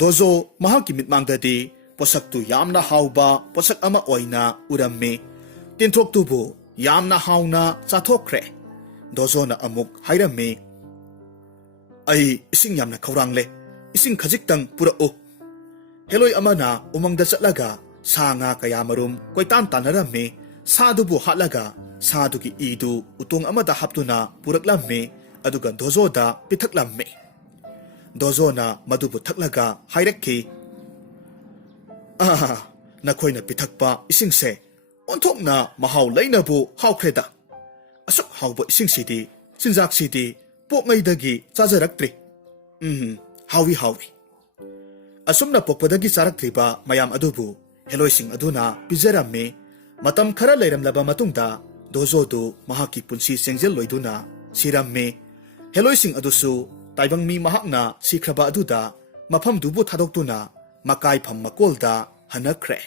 ꯗꯣꯖꯣ ꯃꯍꯥꯛꯀꯤ ꯃꯤꯠꯃꯥꯡꯗꯗꯤ ꯄꯣꯠꯁꯛꯇꯨ ꯌꯥꯝꯅ ꯍꯥꯎꯕ ꯄꯣꯠꯁꯛ ꯑꯃ ꯑꯣꯏꯅ ꯎꯔꯝꯃꯤ ꯇꯤꯟꯊ꯭ꯔꯣꯛꯇꯨꯕꯨ ꯌꯥꯝꯅ ꯍꯥꯎꯅ ꯆꯥꯊꯣꯛꯈ꯭ꯔꯦ ꯗꯣꯖꯣꯅ ꯑꯃꯨꯛ ꯍꯥꯏꯔꯝꯃꯤ ꯑꯩ ꯏꯁꯤꯡ ꯌꯥꯝꯅ ꯈꯧꯔꯥꯡꯂꯦ ꯏꯁꯤꯡ ꯈꯖꯤꯛꯇꯪ ꯄꯨꯔꯛꯎ ꯍꯦꯂꯣꯏ ꯑꯃꯅ ꯎꯃꯪꯗ ꯆꯠꯂꯒ ꯁꯥ ꯉꯥ ꯀꯌꯥꯃꯔꯨꯝ ꯀꯣꯏꯇꯥꯟ ꯇꯥꯟꯅꯔꯝꯃꯤ ꯁꯥꯗꯨꯕꯨ ꯍꯥꯠꯂꯒ ꯁꯥꯗꯨꯒꯤ ꯏꯗꯨ ꯎꯇꯣꯡ ꯑꯃꯗ ꯍꯥꯞꯇꯨꯅ ꯄꯨꯔꯛꯂꯝꯃꯤ ꯑꯗꯨꯒ ꯗꯣꯖꯣꯗ ꯄꯤꯊꯛꯂꯝꯃꯤ ꯗꯣꯖꯣꯅ ꯃꯗꯨꯕꯨ ꯊꯛꯂꯒ ꯍꯥꯏꯔꯛꯈꯤ ꯅꯈꯣꯏꯅ ꯄꯤꯊꯛꯄ ꯏꯁꯤꯡꯁꯦ ꯑꯣꯟꯊꯣꯛꯅ ꯃꯍꯥꯎ ꯂꯩꯅꯕꯨ ꯍꯥꯎꯈ꯭ꯔꯦꯗ ꯑꯁꯨꯛ ꯍꯥꯎꯕ ꯏꯁꯤꯡꯁꯤꯗꯤ ꯆꯤꯟꯖꯥꯛꯁꯤꯗꯤ ꯄꯣꯛꯉꯩꯗꯒꯤ ꯆꯥꯖꯔꯛꯇ꯭ꯔꯤ ꯍꯥꯎꯏ ꯍꯥꯎꯏ ꯑꯁꯨꯝꯅ ꯄꯣꯛꯄꯗꯒꯤ ꯆꯥꯔꯛꯇ꯭ꯔꯤꯕ ꯃꯌꯥꯝ ꯑꯗꯨꯕꯨ ꯍꯦꯂꯣꯏꯁꯤꯡ ꯑꯗꯨꯅ ꯄꯤꯖꯔꯝꯃꯤ ꯃꯇꯝ ꯈꯔ ꯂꯩꯔꯝꯂꯕ ꯃꯇꯨꯡꯗ ꯗꯣꯖꯣꯗꯨ ꯃꯍꯥꯛꯀꯤ ꯄꯨꯟꯁꯤ ꯆꯦꯡꯖꯦꯜꯂꯣꯏꯗꯨꯅ ꯁꯤꯔꯝꯃꯤ ꯍꯦꯂꯣꯏꯁꯤꯡ ꯑꯗꯨꯁꯨ ꯇꯥꯏꯕꯪ ꯃꯤ ꯃꯍꯥꯛꯅ ꯁꯤꯈ꯭ꯔꯕ ꯑꯗꯨꯗ ꯃꯐꯝꯗꯨꯕꯨ ꯊꯥꯗꯣꯛꯇꯨꯅ ꯃꯀꯥꯏꯐꯝ ꯃꯀꯣꯜꯗ ꯍꯟꯅꯈ꯭ꯔꯦ